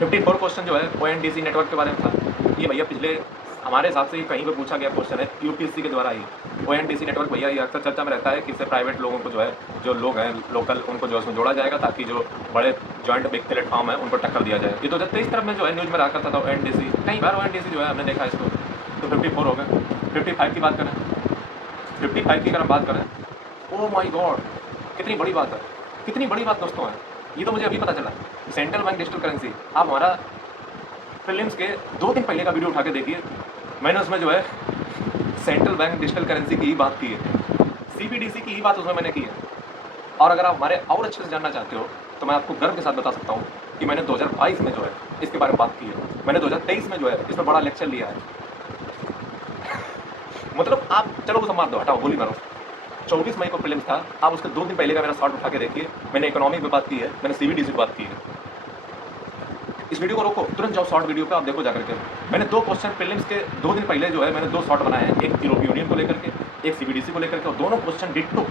54 क्वेश्चन जो है ONDC नेटवर्क के बारे में था। ये भैया पिछले हमारे हिसाब से कहीं पर पूछा गया क्वेश्चन है यूपीएससी के द्वारा ही। ONDC नेटवर्क भैया ये अक्सर चर्चा में रहता है कि इससे प्राइवेट लोगों को जो है, जो लोग हैं लोकल, उनको जो उसमें जोड़ा जाएगा, ताकि जो बड़े जॉइंट बिग प्लेटफॉर्म है उनको टक्कर दिया जाए। ये तो 23 तरफ में जो है न्यूज़ में रहा करता था ONDC, कई बार ONDC जो है हमने देखा इसको। तो 54 हो गए। 55 की बात करें, 55 की अगर हम बात करें, ओ माई गॉड, कितनी बड़ी बात है, कितनी बड़ी बात दोस्तों है। ये तो मुझे अभी पता चला। सेंट्रल बैंक डिजिटल करेंसी, आप हमारा प्रीलिम्स के 2 दिन पहले का वीडियो उठा के देखिए, मैंने उसमें जो है सेंट्रल बैंक डिजिटल करेंसी की ही बात की है, CBDC की ही बात उसमें मैंने की है। और अगर आप हमारे और अच्छे से जानना चाहते हो तो मैं आपको गर्व के साथ बता सकता हूँ कि मैंने 2022 में जो है इसके बारे में बात की है, मैंने 2023 में जो है इसमें बड़ा लेक्चर लिया है। मतलब आप चलो वो सब मार दो, हटाओ, गोली मारो। 24 मई को प्रीलिम्स था, आप उसके 2 दिन पहले का मेरा शॉर्ट उठा के देखिए, मैंने इकोनॉमी पे बात की है, मैंने CBDC पे बात की है। इस वीडियो को रोको, तुरंत जाओ शॉर्ट वीडियो पे, आप देखो जाकर के। मैंने 2 क्वेश्चन प्रीलिम्स के 2 दिन पहले जो है मैंने 2 शॉर्ट बनाए हैं, एक यूरोपीय यूनियन को लेकर के, एक CBDC को लेकर के, और दोनों क्वेश्चन डिट्टो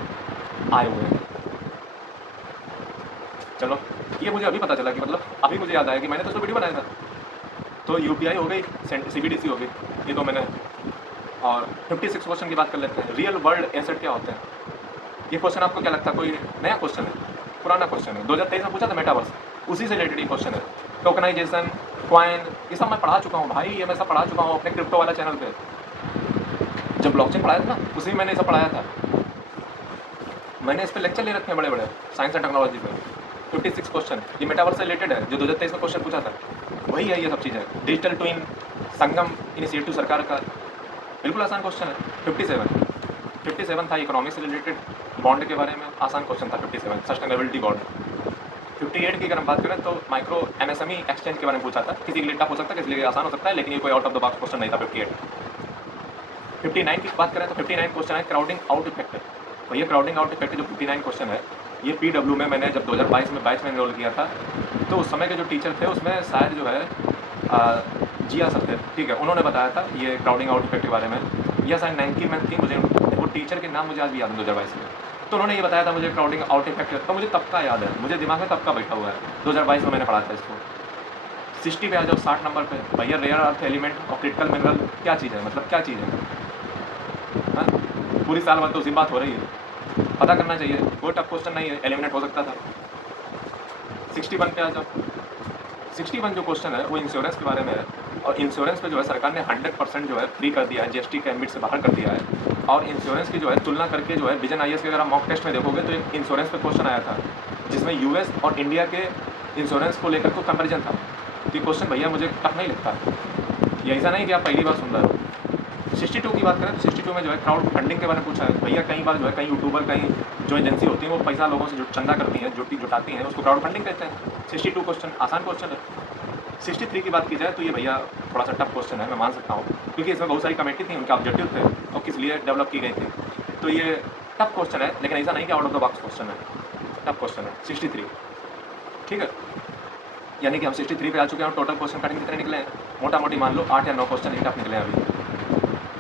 आए हुए हैं। चलो ये मुझे अभी पता चला कि मतलब अभी मुझे याद आया कि मैंने तो उसको वीडियो बनाया था। तो UPI हो गई, CBDC हो गई, ये तो मैंने। और 56 क्वेश्चन की बात कर लेते हैं। रियल वर्ल्ड एसेट क्या होते हैं, ये क्वेश्चन आपको क्या लगता है, कोई नया क्वेश्चन है, पुराना क्वेश्चन है, 2023 में पूछा था मेटावर्स, उसी से रिलेटेड ये क्वेश्चन है। टोकनाइजेशन, क्वाइन, ये सब मैं पढ़ा चुका हूँ भाई, ये मैं सब पढ़ा चुका हूँ अपने क्रिप्टो वाला चैनल पे। जब ब्लॉकचेन पढ़ाया था ना, उसी में मैंने ये सब पढ़ाया था। मैंने इस पर लेक्चर ले रखे हैं बड़े बड़े, साइंस एंड टेक्नोलॉजी पे। 56 क्वेश्चन ये मेटावर्स से रिलेटेड है, जो 2023 में क्वेश्चन पूछा था, वही है ये सब चीज़ें। डिजिटल ट्विन, संगम इनिशिएटिव सरकार का, बिल्कुल आसान क्वेश्चन है। 57 था इकोनॉमिक्स से रिलेटेड, बॉन्ड के बारे में, आसान क्वेश्चन था 57, सस्टेनेबिलिटी बॉन्ड। 58 की अगर हम बात करें तो माइक्रो MSME एक्सचेंज के बारे में पूछा था। किसी के लिए टफ हो सकता है, किसी के लिए आसान हो सकता है, लेकिन ये कोई out of the box question नहीं था 58। 59 की बात करें तो 59 क्वेश्चन है क्राउडिंग आउट इफेक्ट। तो ये क्राउडिंग आउट इफेक्ट जो 59 क्वेश्चन है, ये PW में मैंने जब 2022 में बैच में एनरोल किया था, तो उस समय के जो टीचर थे उसमें शायद जो है जिया सर थे, ठीक है, उन्होंने बताया था ये क्राउडिंग आउट इफेक्ट के बारे में। यह शायद 9 की मैथ थी, मुझे वो टीचर के नाम मुझे आज भी याद है 2022 में। तो उन्होंने ये बताया था मुझे क्राउडिंग आउट इफेक्ट, तो मुझे तब का याद है, मुझे दिमाग में तब का बैठा हुआ है, 2022 में मैंने पढ़ा था इसको। 60 पे आ जाओ, 60 नंबर पे, भैया रेयर अर्थ एलिमेंट और क्रिटिकल मिनरल क्या चीज़ है, मतलब क्या चीज़ है? हाँ, पूरी साल भर तो उसी बात हो रही है, पता करना चाहिए, कोई टफ क्वेश्चन नहीं है, एलिमिनेट हो सकता था। 61 पे आ जाओ। 61 जो क्वेश्चन है वो इंश्योरेंस के बारे में है, और इंश्योरेंस पे जो है सरकार ने 100% जो है फ्री कर दिया है, GST के एम्बिट से बाहर कर दिया है। और इंश्योरेंस की जो है तुलना करके जो है विजन IAS के अगर आप मॉक टेस्ट में देखोगे तो एक इंश्योरेंस पे क्वेश्चन आया था जिसमें US और इंडिया के इंश्योरेंस को लेकर को कंपेरिजन था। तो ये क्वेश्चन भैया मुझे टफ नहीं लगता, ये ऐसा नहीं कि आप पहली बार सुन रहे हो। 62 की बात करें तो 62 में जो है क्राउड फंडिंग के बारे में पूछा है। भैया कई बार जो है कई यूट्यूबर, कई जो एजेंसी होती है वो पैसा लोगों से चंदा करती हैं, जुटाती हैं, उसको क्राउड फंडिंग कहते हैं। 62 क्वेश्चन आसान क्वेश्चन है। 63 की बात की जाए तो ये भैया थोड़ा सा टफ क्वेश्चन है, मैं मान सकता हूँ, क्योंकि इसमें बहुत सारी कमेटी थी, उनके ऑब्जेक्टिव थे और किस लिए डेवलप की गई थी। तो ये टफ क्वेश्चन है, लेकिन ऐसा नहीं कि out of the box question है, टफ क्वेश्चन है 63, ठीक है। यानी कि हम 63 पे आ चुके हैं। टोटल क्वेश्चन पैटर्न कितने निकले हैं? मोटा मोटी मान लो 8 या 9 क्वेश्चन ही टफ निकले हैं अभी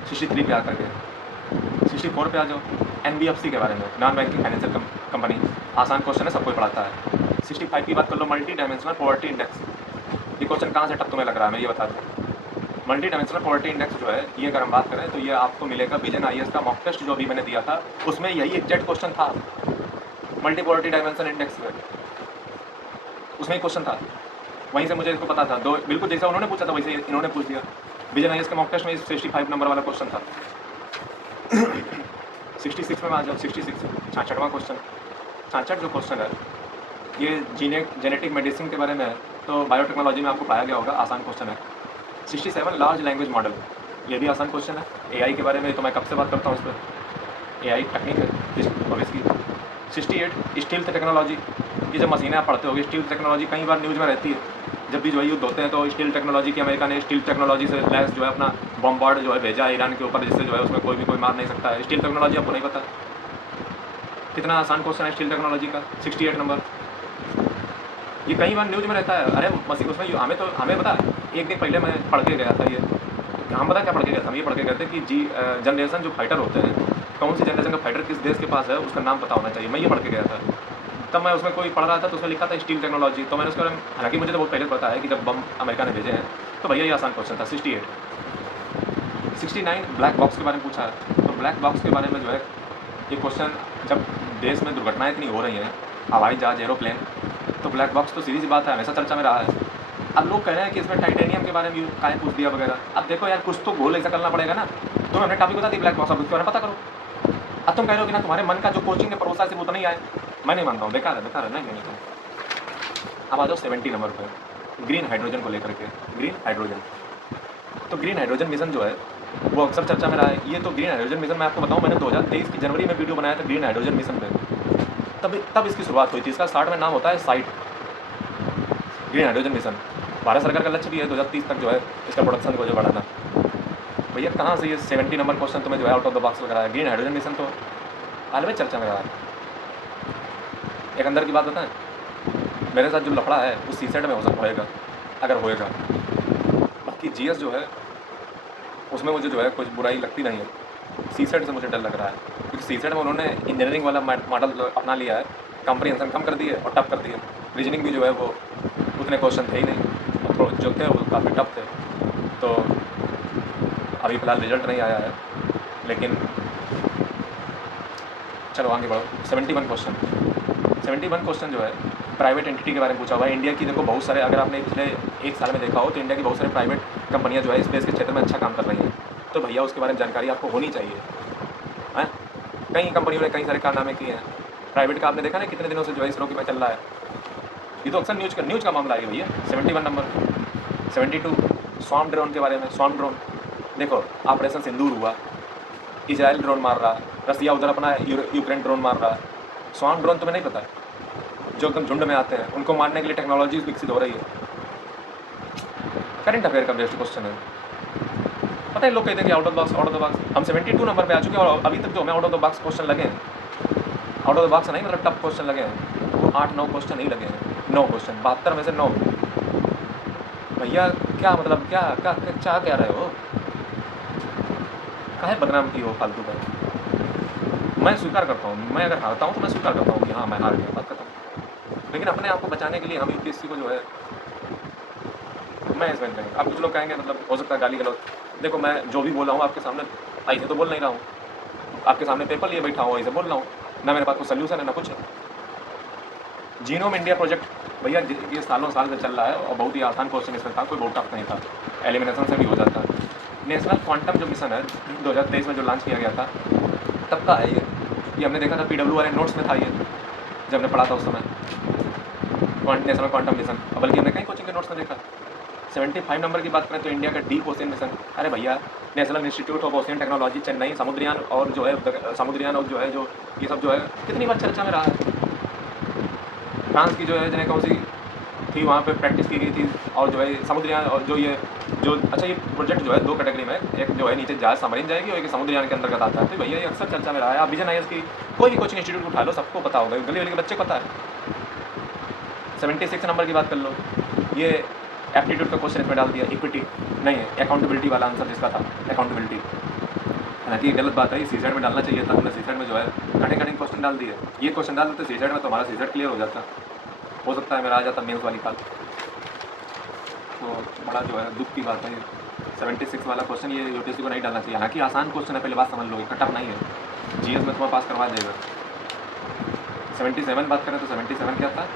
63 पे आकर के। 64 पे आ जाओ, NBFC के बारे में, नॉन बैंकिंग फाइनेंशियल कंपनी, आसान क्वेश्चन है, सबको पढ़ाता है। 65 की बात कर लो, मल्टी डायमेंशनल पॉवर्टी इंडेक्स। ये क्वेश्चन कहाँ से टफ तुम्हें लग रहा है, मैं ये बता दूँ। मल्टी डायमेंशनल पॉवर्टी इंडेक्स जो है, ये अगर हम बात करें तो ये आपको मिलेगा विजन IAS का मॉक टेस्ट जो अभी मैंने दिया था, उसमें यही एग्जैक्ट क्वेश्चन था। मल्टी पॉवर्टी डायमेंशन इंडेक्स में उसमें ही क्वेश्चन था, वहीं से मुझे इसको पता था। दो बिल्कुल जैसा उन्होंने पूछा था वैसे इन्होंने पूछ दिया। विजन IAS के मॉक टेस्ट में 65 नंबर वाला क्वेश्चन था। 66 में आ जाओ, 66 66वां क्वेश्चन। 66 जो क्वेश्चन है ये जेनेटिक मेडिसिन के बारे में है, तो बायोटेक्नोलॉजी में आपको पाया गया होगा, आसान क्वेश्चन है। 67 लार्ज लैंग्वेज मॉडल, ये भी आसान क्वेश्चन है। AI के बारे में तो मैं कब से बात करता हूँ इस पर, AI टेक्निक है भविष्य की। 68 स्टील टेक्नोलॉजी, ये जब मशीनें आप पढ़ते होगे, स्टील टेक्नोलॉजी कई बार न्यूज़ में रहती है। जब भी जो है युद्ध होते हैं तो स्टील टेक्नोलॉजी की, अमेरिका ने स्टील टेक्नोलॉजी से लैस जो है अपना बॉम्बार्ड जो है भेजा ईरान के ऊपर, जिससे जो है उसमें कोई भी कोई मार नहीं सकता है। स्टील टेक्नोलॉजी आपको नहीं पता, कितना आसान क्वेश्चन है स्टील टेक्नोलॉजी का। 68 नंबर, ये कई बार न्यूज़ में रहता है। अरे मसीह उसमें हमें पता, एक दिन पहले मैं पढ़ के गया था, ये हम पता क्या पढ़ के गया था, ये पढ़ के गए थे कि जनरेशन जो फाइटर होते हैं, कौन सी जनरेशन का फाइटर किस देश के पास है उसका नाम पता होना चाहिए, मैं ये पढ़ के गया था। तब मैं उसमें कोई पढ़ रहा था तो उसमें लिखा था स्टील टेक्नोलॉजी, तो मैंने उसके बारे में, हालांकि मुझे तो बहुत पहले पता है कि जब बम अमेरिका ने भेजे हैं, तो भैया ये आसान क्वेश्चन था। 68 69 ब्लैक बॉक्स के बारे में पूछा है। तो ब्लैक बॉक्स के बारे में जो है ये क्वेश्चन, जब देश में दुर्घटनाएँ इतनी हो रही हैं, हवाई जहाज, एरोप्लेन, तो ब्लैक बॉक्स तो सीधी सी बात है, हमेशा चर्चा में रहा है। अब लोग कह रहे हैं कि इसमें टाइटेनियम के बारे में काहे पूछ दिया वगैरह। अब देखो यार, कुछ तो गोल ऐसा करना पड़ेगा ना। तुम्हें हमने टॉपिक बता दी ब्लैक बॉक्स, अब उसके बारे में पता करो। अब तुम कह रहे हो कि ना तुम्हारे मन का जो कोचिंग है भरोसा से वो तो नहीं आए, मैं नहीं मानता हूँ, बेकार है नहीं तो। अब आ जाओ 70 नंबर पर, ग्रीन हाइड्रोजन को लेकर के। ग्रीन हाइड्रोजन, तो ग्रीन हाइड्रोजन मिशन जो है वो अक्सर चर्चा में रहा है। ये तो ग्रीन हाइड्रोजन मिशन, मैं आपको बताऊँ, मैंने 2023 की जनवरी में वीडियो बनाया था ग्रीन हाइड्रोजन मिशन पे, तब इसकी शुरुआत हुई थी। इसका स्टार्ट में नाम होता है site, green hydrogen mission. Bharat सरकार का लक्ष्य भी है 2030 तक जो है इसका प्रोडक्शन को जो बढ़ाना। भैया कहाँ से ये 70 नंबर क्वेश्चन तुम्हें जो है आउट ऑफ द बॉक्स लग रहा है? ग्रीन हाइड्रोजन मिशन तो हाल में चर्चा में रहा है। एक अंदर की बात बताएं, मेरे साथ जो लफड़ा है वो सीसेट में होएगा, अगर होएगा। बाकी GS जो है उसमें मुझे जो है कुछ बुराई लगती नहीं है। सीसेट से मुझे डर लग रहा है, क्योंकि सीसेट में उन्होंने इंजीनियरिंग वाला मॉडल अपना लिया है, कंप्रीहेंशन कम कर दिए और टफ कर दिए। रीजनिंग भी जो है वो उतने क्वेश्चन थे ही नहीं, और जो थे वो काफ़ी टफ थे। तो अभी फ़िलहाल रिजल्ट नहीं आया है, लेकिन चलो आगे बढ़ो। 71 क्वेश्चन जो है प्राइवेट एंटिटी के बारे में पूछा हुआ है। इंडिया की देखो बहुत सारे, अगर आपने पिछले 1 साल में देखा हो तो इंडिया की बहुत सारे प्राइवेट कंपनियां जो है स्पेस के क्षेत्र में अच्छा काम कर रही हैं, तो भैया उसके बारे में जानकारी आपको होनी चाहिए। हैं, कई कंपनियों ने कई सारे कारनामे किए हैं। प्राइवेट का आपने देखा ना कितने दिनों से जो है इसरो की में चल रहा है, ये तो अक्सर न्यूज़ का मामला है भैया। 71 नंबर। 72 स्वार्म ड्रोन के बारे में। स्वार्म ड्रोन देखो, ऑपरेशन सिंदूर हुआ, इजराइल ड्रोन मार रहा, रसिया उधर अपना यूक्रेन ड्रोन मार रहा। स्वार्म ड्रोन तुम्हें नहीं पता है? जो एकदम झुंड में आते हैं, उनको मारने के लिए टेक्नोलॉजी विकसित हो रही है। करंट अफेयर का बेस्ट क्वेश्चन है। पता है लोग कहते हैं कि out of the box, out of the box. हम 72 नंबर पे आ चुके हैं और अभी तक जो हमें out of the box question लगे हैं, आउट ऑफ द बॉक्स नहीं मतलब टफ क्वेश्चन लगे हैं, वो 8-9 क्वेश्चन ही लगे हैं। 9 क्वेश्चन, 72 में से 9। भैया क्या मतलब, क्या क्या चाह क्या रहे हो? काहे बदनाम की हो फालतू का? मैं स्वीकार करता हूँ, मैं अगर हारता हूँ तो मैं स्वीकार करता हूँ कि हाँ मैं हार गया, बात करता हूँ। लेकिन अपने आप को बचाने के लिए हम यूपीएससी को जो है मैं इसमें कहेंगे। आप कुछ लोग कहेंगे मतलब हो सकता है गाली गलौज। देखो मैं जो भी बोल रहा हूँ आपके सामने ऐसे तो बोल नहीं रहा हूँ, आपके सामने पेपर लिए बैठा हूँ ऐसे बोल रहा हूँ ना, मेरे पास कोई सोल्यूशन है ना कुछ है। जीनोम इंडिया प्रोजेक्ट भैया ये सालों साल से चल रहा है और बहुत ही आसान क्वेश्चन इसमें था, कोई बहुत टफ नहीं था, एलिमिनेशन से भी हो जाता है। नेशनल क्वांटम जो मिशन है 2023 में जो लॉन्च किया गया था तब का है ये हमने देखा था PW वाले नोट्स में था ये, जब हमने पढ़ा था उस समय नेशनल क्वांटम मिशन, बल्कि हमने कहीं कोचिंग के नोट्स में देखा। 75 नंबर की बात करें तो इंडिया का डीप ओशियन मिशन, अरे भैया national institute of ocean technology Chennai, Samudrayaan और जो है समुद्रयान और जो है जो ये सब जो है कितनी बार चर्चा में रहा है। फ्रांस की जो है जने कौन सी थी वहाँ पे प्रैक्टिस की गई थी, और जो है समुद्रयान और जो ये जो अच्छा ये प्रोजेक्ट जो है 2 कैटेगरी में, एक जो है नीचे जहाज सबमरीन जाएगी और एक समुद्रयान के अंतर्गत आता है। तो भैया ये अक्सर चर्चा में रहा है। आप विजन IAS की कोई भी कोचिंग इंस्टीट्यूट उठा लो, सबको पता होगा, गली गली के बच्चे को पता है। 76 नंबर की बात कर लो, ये एप्टीट्यूड का क्वेश्चन इसमें डाल दिया, इक्विटी नहीं है, अकाउंटेबिलिटी वाला आंसर जिसका था अकाउंटेबिलिटी। हालांकि गलत बात है, सीसेट में डालना चाहिए था, हमने सीसेट में जो है कठिन क्वेश्चन डाल दिए। ये क्वेश्चन डाल देते सीसेट में तो हमारा सीसेट क्लियर हो जाता, हो सकता है मेरा आ जाता मेंस वाली काल। तो बड़ा जो है दुख की बात है, 76 वाला क्वेश्चन ये यूपीएससी को नहीं डालना चाहिए। हालांकि आसान क्वेश्चन है, पहले बात समझ लो, टफ नहीं है, GS में तुम्हें पास करवा देगा। 77 बात करें तो 77 क्या था,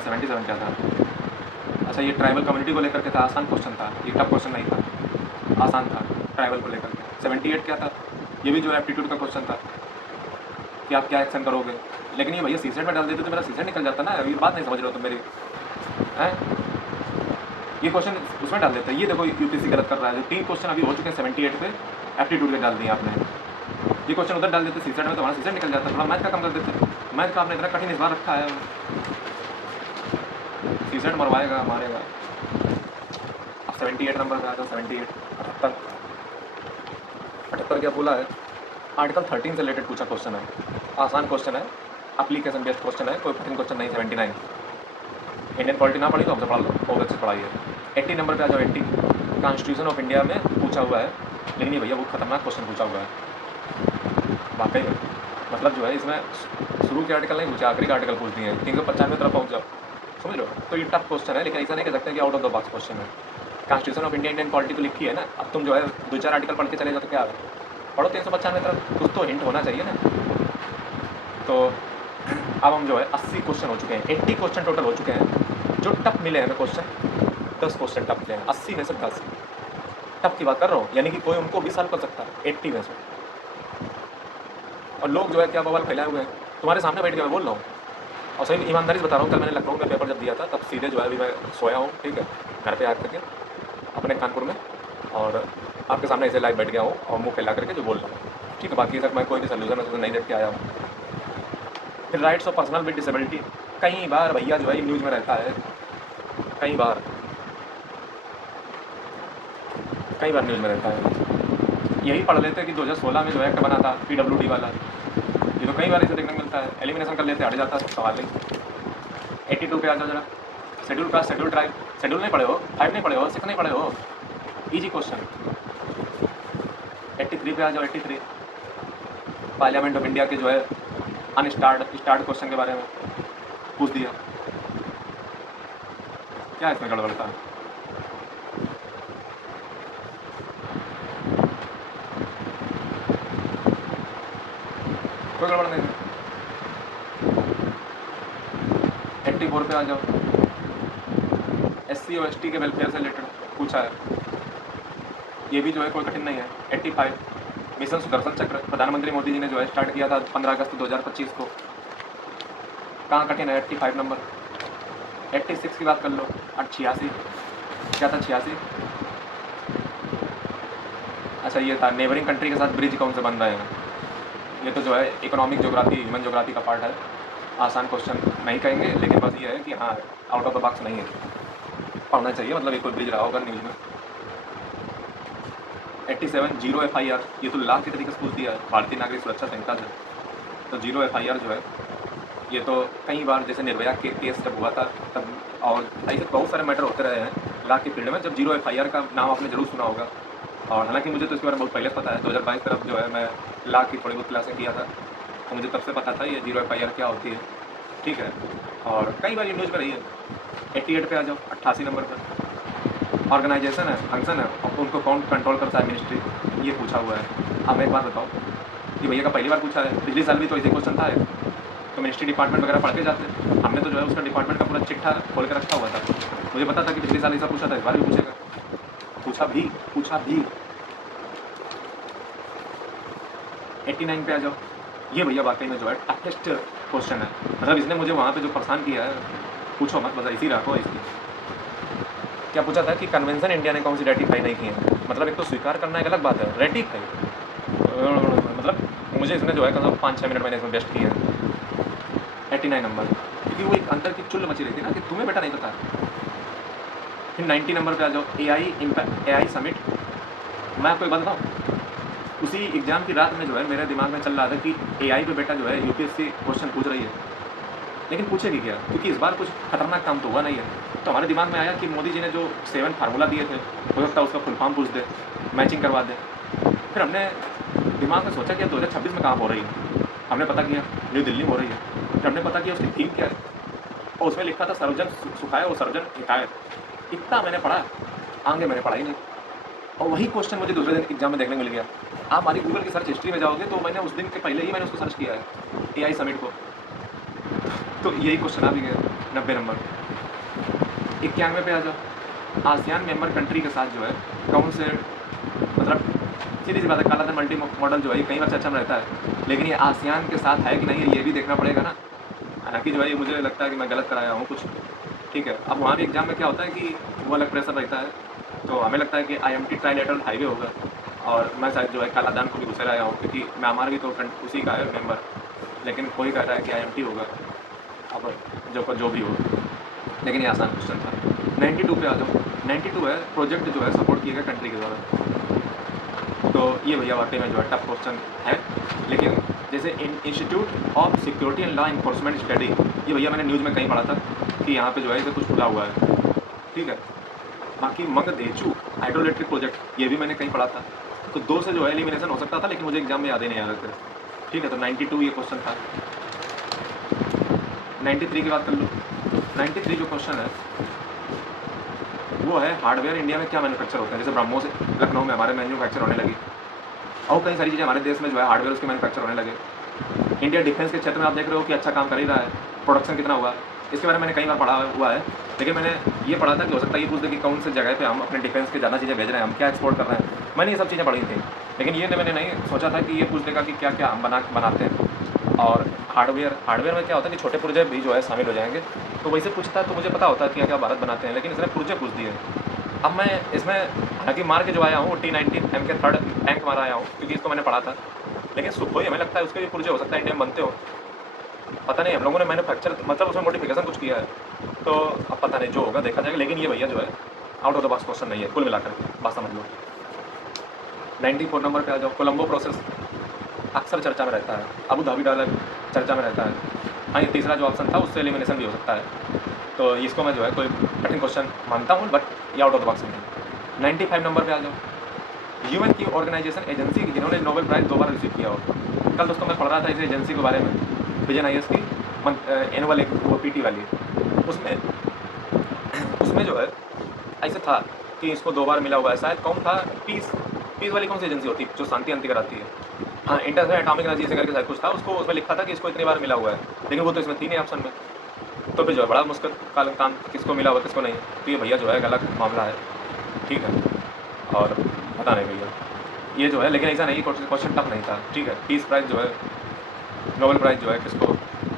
77 क्या था, अच्छा ये ट्राइबल कम्युनिटी को लेकर के था, आसान क्वेश्चन था, ये टफ क्वेश्चन नहीं था, आसान था ट्राइबल को लेकर के। 78 क्या था, ये भी जो है एप्टीट्यूड का क्वेश्चन था कि आप क्या एक्शन करोगे। लेकिन ये भैया सीसेट में डाल देते तो मेरा सीसेट निकल जाता ना, अभी बात नहीं समझ रहे हो तुम मेरी हैं। ये क्वेश्चन उसमें डाल देते हैं, ये देखो यूपीएससी गलत कर रहा है। जो 3 क्वेश्चन अभी हो चुके हैं 78 पे एप्टीट्यूड के डाल दिए आपने, ये क्वेश्चन उधर डाल देते सीसेट में तो हमारा सीसेट निकल जाता, थोड़ा मैथ का कम कर देते। मैथ का आपने इतना कठिन इस बार रखा है, सीसेट मरवाएगा मारेगा। अब 78 नंबर पे आ जाओ, 78 78 क्या बोला है, आर्टिकल 13 से रिलेटेड पूछा क्वेश्चन है, आसान क्वेश्चन है, एप्लीकेशन बेस्ड क्वेश्चन है, कोई कठिन क्वेश्चन नहीं। 79 इंडियन पॉलिटी ना पढ़ी तो हमसे पढ़ा लो, और अच्छे पढ़ाई है। 80 नंबर पे आ जाओ, 80 कॉन्स्टिट्यूशन ऑफ इंडिया में पूछा हुआ है, लेकिन ये भैया वो खतरनाक क्वेश्चन पूछा हुआ है वाकई में, मतलब जो है इसमें शुरू के आर्टिकल नहीं पूछा, आखिरी का आर्टिकल पूछ दिए हैं, 395 तरफ पहुँच जाओ, समझ लो। तो ये टफ क्वेश्चन है, लेकिन ऐसा नहीं कह सकते कि out of the box question है। Constitution of India Indian polity तो लिखी है ना, अब तुम जो है 2-4 आर्टिकल पढ़ के चले जाओ तो क्या है, पढ़ो 395 तरफ, कुछ तो हिंट होना चाहिए ना। तो अब हम जो है 80 क्वेश्चन हो चुके हैं, 80 क्वेश्चन टोटल हो चुके हैं। जो टफ मिले हैं क्वेश्चन 10 क्वेश्चन टफ मिले हैं, 80 में से 10 टफ की बात कर रहा हूँ, यानी कि कोई उनको भी सॉल्व कर सकता है 80 में से। और लोग जो है क्या बवाल फैलाए हुए हैं, तुम्हारे सामने बैठ के मैं बोल रहा हूँ और सही ईमानदारी से बता रहा हूँ। कल मैंने लखनऊ में पेपर जब दिया था तब सीधे जो है अभी मैं सोया हूँ, ठीक है, घर पे आ करके अपने कानपुर में, और आपके सामने ऐसे लाइव बैठ गया हूँ और मुँह फैला करके जो बोल रहा हूँ, ठीक है। बाकी तक मैं कोई भी सोल्यूशन नहीं देख के आया हूँ। फिर rights of personal with disability, कई बार भैया जो है न्यूज़ में रहता है, कई बार न्यूज़ में रहता है। यही पढ़ लेते हैं कि 2016 में जो एक्ट बना था PWD वाला, ये तो कई बार इसे देखने को मिलता है। एलिमिनेशन कर लेते हट जाता है, सवाल नहीं। 82 पे आ जाओ जरा, schedule caste schedule tribe, schedule नहीं पढ़े हो, 5 नहीं पढ़े हो, 6 नहीं पढ़े हो, ईजी क्वेश्चन। 83 पे आ जाओ, 83 पार्लियामेंट ऑफ इंडिया के जो है स्टार्ट क्वेश्चन के बारे में पूछ दिया, क्या इसमें गड़बड़ था। कोई गड़बड़ नहीं। 84 पे आ जाओ, SC और ST के वेलफेयर से रिलेटेड पूछा है, ये भी जो है कोई कठिन नहीं है। 85 मिशन सुदर्शन चक्र, प्रधानमंत्री मोदी जी ने जो है स्टार्ट किया था 15 अगस्त 2025 को, कहाँ कठिन है, 85 नंबर। 86 की बात कर लो, 86 क्या था, 86 अच्छा ये था नेबरिंग कंट्री के साथ ब्रिज कौन से बन रहे हैं, ये तो जो है इकोनॉमिक ज्योग्राफी ह्यूमन ज्योग्राफी का पार्ट है। आसान क्वेश्चन नहीं कहेंगे, लेकिन बस ये है कि हाँ आउट ऑफ द बॉक्स नहीं है, पढ़ना चाहिए, मतलब ये कोई ब्रिज रहा होगा न्यूज़ में। 87 जीरो FIR, ये तो लाख के तरीके से पूछ दिया है, भारतीय नागरिक सुरक्षा संहिता से। तो जीरो FIR जो है ये तो कई बार जैसे निर्भया के केस जब हुआ था तब, और ऐसे बहुत सारे मैटर होते रहे हैं लाख के फील्ड में, जब जीरो FIR का नाम आपने जरूर सुना होगा। और हालांकि मुझे तो इसके बारे में बहुत पहले से पता है, 2022 तरफ जो है मैं लाख की थोड़ी बहुत क्लासें किया था, तो मुझे तब से पता था ये जीरो FIR क्या होती है, ठीक है। और कई बार ये न्यूज़ में रही है। 88 पे आ जाओ, 88 नंबर पर ऑर्गेनाइजेशन है, फंक्शन है, और उनको कौन कंट्रोल करता है, मिनिस्ट्री, ये पूछा हुआ है। अब मैं एक बात बताऊँ, ये भैया का पहली बार पूछा है, पिछले साल भी तो ऐसे क्वेश्चन था, तो मिनिस्ट्री डिपार्टमेंट वगैरह पढ़ के जाते, हमने तो जो है उसका डिपार्टमेंट का पूरा चिट्ठा खोल के रखा हुआ था। मुझे पता था कि पिछले साल ऐसा पूछा था, इस बार भी पूछेगा, पूछा भी। 89 पे आ जाओ, ये भैया वाकई में जो है टफेस्ट क्वेश्चन है, मतलब इसने मुझे वहाँ पे जो परेशान किया है पूछो मत, बस इसी रखो इसकी। क्या पूछा था कि कन्वेंशन इंडिया ने कौन सी रेटिफाई नहीं की है, मतलब एक तो स्वीकार करना एक अलग बात है, रेटिफाई मतलब मुझे इसने जो है कम से कम 5-6 मिनट मैंने इसमें बेस्ट किया है। 89 नंबर, क्योंकि वो एक अंतर की चुल मची रही थी ना कि तुम्हें बेटा नहीं पता। फिर 90 नंबर पे आ जाओ, AI समिट। मैं आपको एक बात बताऊँ, उसी एग्ज़ाम की रात में जो है मेरे दिमाग में चल रहा था कि AI पे बेटा जो है UPSC क्वेश्चन पूछ रही है, लेकिन पूछेगी क्या, क्योंकि इस बार कुछ खतरनाक काम तो हुआ नहीं है। तो हमारे दिमाग में आया कि मोदी जी ने जो 7 फार्मूला दिए थे, हो सकता है उसका फुल फॉर्म पूछ दे, मैचिंग करवा दे। फिर हमने दिमाग में सोचा कि 2026 में कहाँ हो रही है, हमने पता किया न्यू दिल्ली में हो रही है। फिर हमने पता किया उसकी थीम क्या है, और उसमें लिखा था सर्वजन सुखाए और सर्वजन हिताए। इतना मैंने पढ़ा, आगे मैंने पढ़ा ही नहीं, और वही क्वेश्चन मुझे दूसरे दिन एग्जाम में देखने को मिल गया। आप हमारी गूगल की सर्च हिस्ट्री में जाओगे तो मैंने उस दिन के पहले ही मैंने उसको सर्च किया है, AI समिट को, तो यही क्वेश्चन आ भी गया। 90 नंबर। 91 पे आ जाओ, आसियान मेंबर कंट्री के साथ जो है कौन से, मतलब सीधी सी बात है, कालाधन मल्टी मॉडल जो है कई बार चर्चा में रहता है, लेकिन ये आसियान के साथ है कि नहीं है ये भी देखना पड़ेगा ना। हालांकि जो है ये मुझे लगता है कि मैं गलत कराया हूँ कुछ, ठीक है। अब वहाँ भी एग्जाम में क्या होता है कि वो अलग प्रेशर रहता है, तो हमें लगता है कि IMT ट्राइलेटरल हाईवे होगा, और मैं शायद जो है कालादान को भी घुसे आया हूँ, क्योंकि म्यांमार भी तो उसी का है मेंबर, लेकिन कोई कह रहा है कि IMT होगा, अब जो भी हो, लेकिन ये आसान क्वेश्चन था। 92 पे आ जाओ, 92 है प्रोजेक्ट जो है सपोर्ट किए गए कंट्री के द्वारा। तो ये भैया वाकई में जो है टफ क्वेश्चन है, लेकिन जैसे institute of security and law enforcement study, ये भैया मैंने न्यूज़ में कहीं पढ़ा था कि यहाँ पे जो है इसे कुछ खुला हुआ है, ठीक है। बाकी मंगदेचू हाइड्रोइलेक्ट्रिक प्रोजेक्ट, ये भी मैंने कहीं पढ़ा था, तो 2 से जो है एलिमिनेशन हो सकता था, लेकिन मुझे एग्जाम में याद ही नहीं आ रहे थे, ठीक है। तो 92 ये क्वेश्चन था। 93 की बात कर लो। 93 जो क्वेश्चन है वो है हार्डवेयर इंडिया में क्या मैन्युफैक्चर होता है, जैसे ब्रह्मो से लखनऊ में हमारे मैन्युफैक्चर होने लगी, और कई सारी चीज़ें हमारे देश में जो है हार्डवेयर उसके मैन्युफैक्चर होने लगे। इंडिया डिफेंस के क्षेत्र में आप देख रहे हो कि अच्छा काम कर ही रहा है, प्रोडक्शन कितना हुआ, इसके बारे में मैंने कई बार पढ़ा हुआ है, लेकिन मैंने ये पढ़ा था कि हो सकता है ये पूछ दे कि कौन से जगह पे हम अपने डिफेंस के ज़्यादा चीज़ें भेज रहे हैं, हम क्या एक्सपोर्ट कर रहे हैं, मैंने ये सब चीज़ें पढ़ी थी, लेकिन ये मैंने नहीं सोचा था कि ये पूछ देगा कि क्या क्या हम बनाते हैं। और हार्डवेयर में क्या होता है कि छोटे पुर्जे भी जो है शामिल हो जाएंगे, तो वैसे पूछता है तो मुझे पता होता है कि क्या भारत बनाते हैं, लेकिन इसने पुर्जे पूछ दिए। अब मैं इसमें हालांकि मार के जो आया हूँ T-19 M के 3rd टैंक मारा आया हूँ, क्योंकि इसको मैंने पढ़ा था, लेकिन सुखोई हमें लगता है उसके भी पुर्जे हो सकता है इंडिया में बनते हो, पता नहीं, हम लोगों ने मैन्युफैक्चर मतलब उसमें मॉडिफिकेशन कुछ किया है, तो अब पता नहीं, जो होगा देखा जाएगा। लेकिन ये भैया जो है out of the box question नहीं है कुल मिलाकर, बात समझ लो। 94 नंबर पे आ जाओ, कोलंबो प्रोसेस अक्सर चर्चा में रहता है, अबू धाबी डायलॉग चर्चा में रहता है। हाँ, ये तीसरा जो ऑप्शन था उससे एलिमिनेशन भी हो सकता है, तो इसको मैं जो है कोई कठिन क्वेश्चन मानता हूँ, बट ये आउट ऑफ द बॉक्स नहीं। 95 नंबर पे आ जाओ, UN की ऑर्गेनाइजेशन एजेंसी जिन्होंने नोबेल प्राइज़ 2 बार रिसीव किया हो। कल दोस्तों मैं पढ़ रहा था इस एजेंसी के बारे में, विजन IS की एनुअल एक वो PT वाली, उसमें जो है ऐसे था कि इसको 2 बार मिला हुआ है, शायद कौन था, पीस वाली कौन सी एजेंसी होती है जो शांति अंति कराती है, हाँ, इंटरनेशनल एटॉमिक एनर्जी से करके शायद कुछ था, उसको उसमें लिखा था कि इसको इतनी बार मिला हुआ है, लेकिन वो तो इसमें 3 ही ऑप्शन में, तो फिर जो है बड़ा मुश्किल काम किसको मिला हुआ किसको नहीं, तो ये भैया जो है अलग मामला है, ठीक है। और पता नहीं भैया ये जो है, लेकिन ऐसा नहीं क्वेश्चन टफ नहीं था, ठीक है। पीस प्राइज़ जो है, नोबेल प्राइज़ जो है किसको,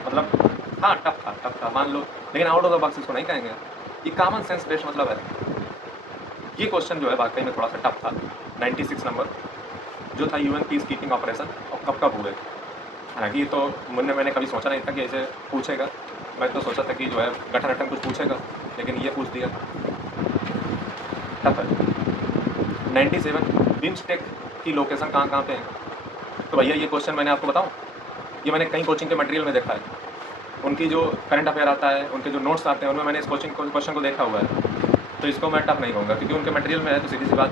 मतलब हाँ टफ था मान लो, लेकिन आउट ऑफ द बॉक्स इसको नहीं कहेंगे, ये कॉमन सेंस बेस्ड मतलब है। ये क्वेश्चन जो है वाकई में थोड़ा सा टफ था। 96 नंबर जो था UN पीस कीपिंग ऑपरेशन और कब हुए, हालाँकि ये तो मैंने कभी सोचा नहीं था कि ऐसे पूछेगा। मैं तो सोचा था कि जो है गठन-रटन कुछ पूछेगा, लेकिन ये पूछ दिया। टफ है। 97 बिम्स्टेक की लोकेशन कहाँ-कहाँ पे है? तो भैया ये क्वेश्चन मैंने आपको बताऊँ, ये मैंने कई कोचिंग के मटेरियल में देखा है। उनकी जो करंट अफेयर आता है, उनके जो नोट्स आते हैं, उनमें मैंने इस क्वेश्चन को देखा हुआ है। तो इसको मैं टफ नहीं कहूँगा, क्योंकि उनके मटेरियल में है। तो सीधी सी बात,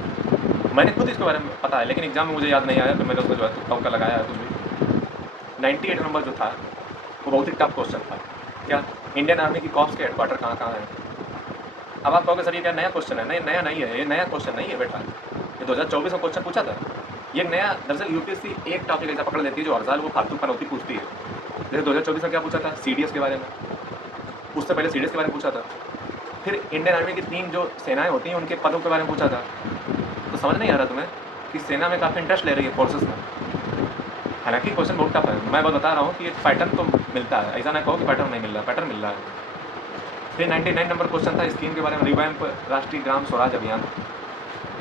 मैंने खुद इसके बारे में पता है, लेकिन एग्जाम में मुझे याद नहीं आया, तो मैंने उसको जो है तुक्का लगाया है कुछ भी। 98 नंबर जो था वो बहुत ही टफ क्वेश्चन था। क्या इंडियन आर्मी की कॉर्प्स के हेडक्वार्टर कहाँ है? अब आप कहोगे सर ये क्या नया क्वेश्चन है? नहीं, नया नहीं है, ये नया क्वेश्चन नहीं है बेटा। ये 2024 में क्वेश्चन पूछा था। ये नया, दरअसल यूपीएससी एक टॉपिक ऐसा पकड़ लेती है जो हर साल वो फालतू पनौती पूछती है। जैसे 2024 में क्या पूछा था? सीडीएस के बारे में। उससे पहले सीडीएस के बारे में पूछा था। फिर इंडियन आर्मी की 3 जो सेनाएं होती हैं उनके पदों के बारे में पूछा था। तो समझ नहीं आ रहा तुम्हें कि सेना में काफ़ी इंटरेस्ट ले रही है फोर्सेस में। हालांकि क्वेश्चन बहुत टफ है, मैं बस बता रहा हूँ कि पैटर्न तो मिलता है, ऐसा ना कहो कि पैटर्न नहीं मिल रहा, पैटर्न मिल रहा है। फिर 99 नंबर क्वेश्चन था स्कीम के बारे में, रिवैम्प राष्ट्रीय ग्राम स्वराज अभियान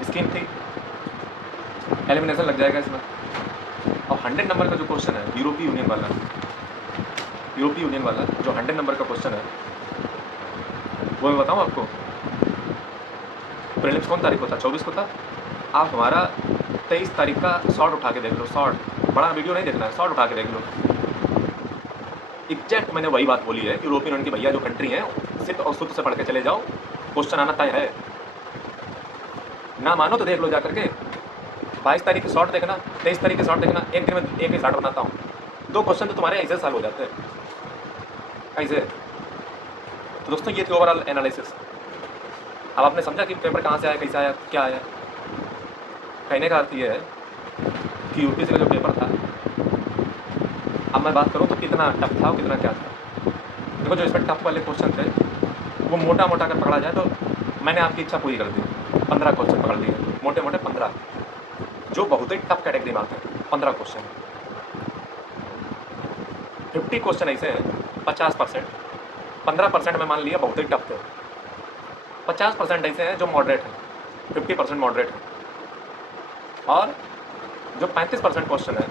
स्कीम थी, एलिमिनेशन लग जाएगा इसमें। और 100 नंबर का जो क्वेश्चन है यूरोपीय यूनियन वाला जो 100 नंबर का क्वेश्चन है वो मैं बताऊँ आपको। प्रीलिम्स कौन तारीख को था? 24 को था। आप हमारा 23 तारीख का शॉर्ट उठा के देख लो, शॉर्ट, बड़ा वीडियो नहीं देखना है, शॉर्ट उठा के देख लो। एग्जैक्ट मैंने वही बात बोली है, यूरोपियन यूनियन की भैया जो कंट्री है सिद्ध और शुद्ध से पढ़ के चले जाओ, क्वेश्चन आना तय है। ना मानो तो देख लो जा करके। 22 तारीख की शॉर्ट देखना, 23 तारीख की शॉर्ट देखना, एक दिन में एक ही शॉर्ट बनाता हूँ। 2 क्वेश्चन तो तुम्हारे ऐसे सॉल्व हो जाते हैं ऐसे। तो दोस्तों ये थी ओवरऑल एनालिसिस। अब आपने समझा कि पेपर कहाँ से आया, कैसे आया, क्या आया। कहने का अर्थ ये है कि यूपीएससी का जो पेपर था, अब मैं बात करूँ तो कितना टफ था और कितना क्या था। देखो जो इसमें टफ वाले क्वेश्चन थे वो मोटा मोटा कर पकड़ा जाए तो मैंने आपकी इच्छा पूरी कर दी। 15 क्वेश्चन पकड़ लिए, मोटे मोटे 15, जो बहुत ही टफ कैटेगरी में आते हैं। 15 क्वेश्चन, 50 क्वेश्चन ऐसे हैं 50%, 15% में मान लिया बहुत ही टफ थे। 50% ऐसे हैं जो मॉडरेट हैं, 50% मॉडरेट है। और जो 35% क्वेश्चन है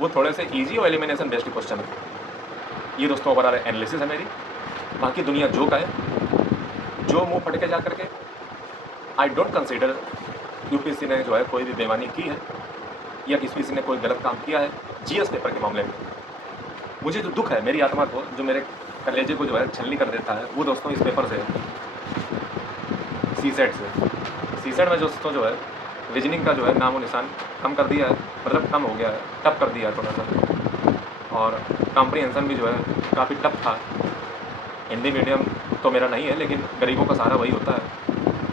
वो थोड़े से इजी और एलिमिनेशन बेस्ड क्वेश्चन है। ये दोस्तों ओवरऑल एनालिसिस है मेरी। बाकी दुनिया जो कहे, जो मुंह फट के जा करके, आई डोंट कंसिडर यूपीएससी ने जो है कोई भी बेईमानी की है या किसी ने कोई गलत काम किया है जीएस पेपर के मामले में। मुझे जो दुख है मेरी आत्मा को, जो मेरे कलेजे को जो है छलनी कर देता है, वो दोस्तों इस पेपर से, सीसेट से। सीसेट में दोस्तों जो है रीजनिंग का जो है नामो निशान कम कर दिया है, मतलब कम हो गया है, टफ कर दिया है थोड़ा सा। और कॉम्प्रिहेंशन भी जो है काफ़ी टफ था। हिंदी मीडियम तो मेरा नहीं है, लेकिन गरीबों का सहारा वही होता है।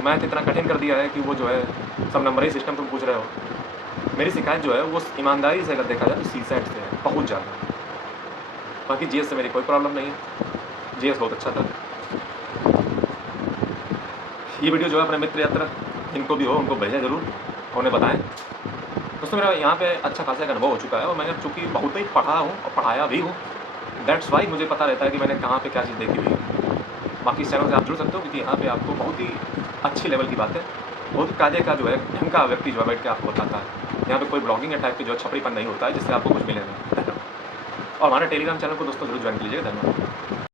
मैथ इतना कठिन कर दिया है कि वो जो है सब नंबरी सिस्टम तुम पूछ रहे हो। मेरी शिकायत जो है वो ईमानदारी से अगर देखा जाए तो सीसेट से है बहुत ज़्यादा। बाकी जीएस से मेरी कोई प्रॉब्लम नहीं है, जीएस बहुत अच्छा था। ये वीडियो जो है अपने मित्र यात्रा इनको भी हो उनको भेजें ज़रूर, उन्हें बताएं। दोस्तों मेरा यहाँ पे अच्छा खासा एक अनुभव हो चुका है और मैंने चूँकि बहुत ही पढ़ा हूँ और पढ़ाया भी हूँ, दैट्स वाई मुझे पता रहता है कि मैंने कहाँ पे क्या चीज़ देखी हुई है। बाकी इस चैनल से आप जुड़ सकते हो, क्योंकि यहाँ पे आपको बहुत ही अच्छी लेवल की बातें, बहुत कायदे का जो है ढंग का व्यक्ति जो है बैठ के आपको बताता है। यहाँ पे कोई ब्लॉगिंग या टाइप की जो है छपड़ीपन नहीं होता है जिससे आपको कुछ मिले नहीं। और हमारे टेलीग्राम चैनल को दोस्तों जरूर ज्वाइन कीजिएगा। धन्यवाद।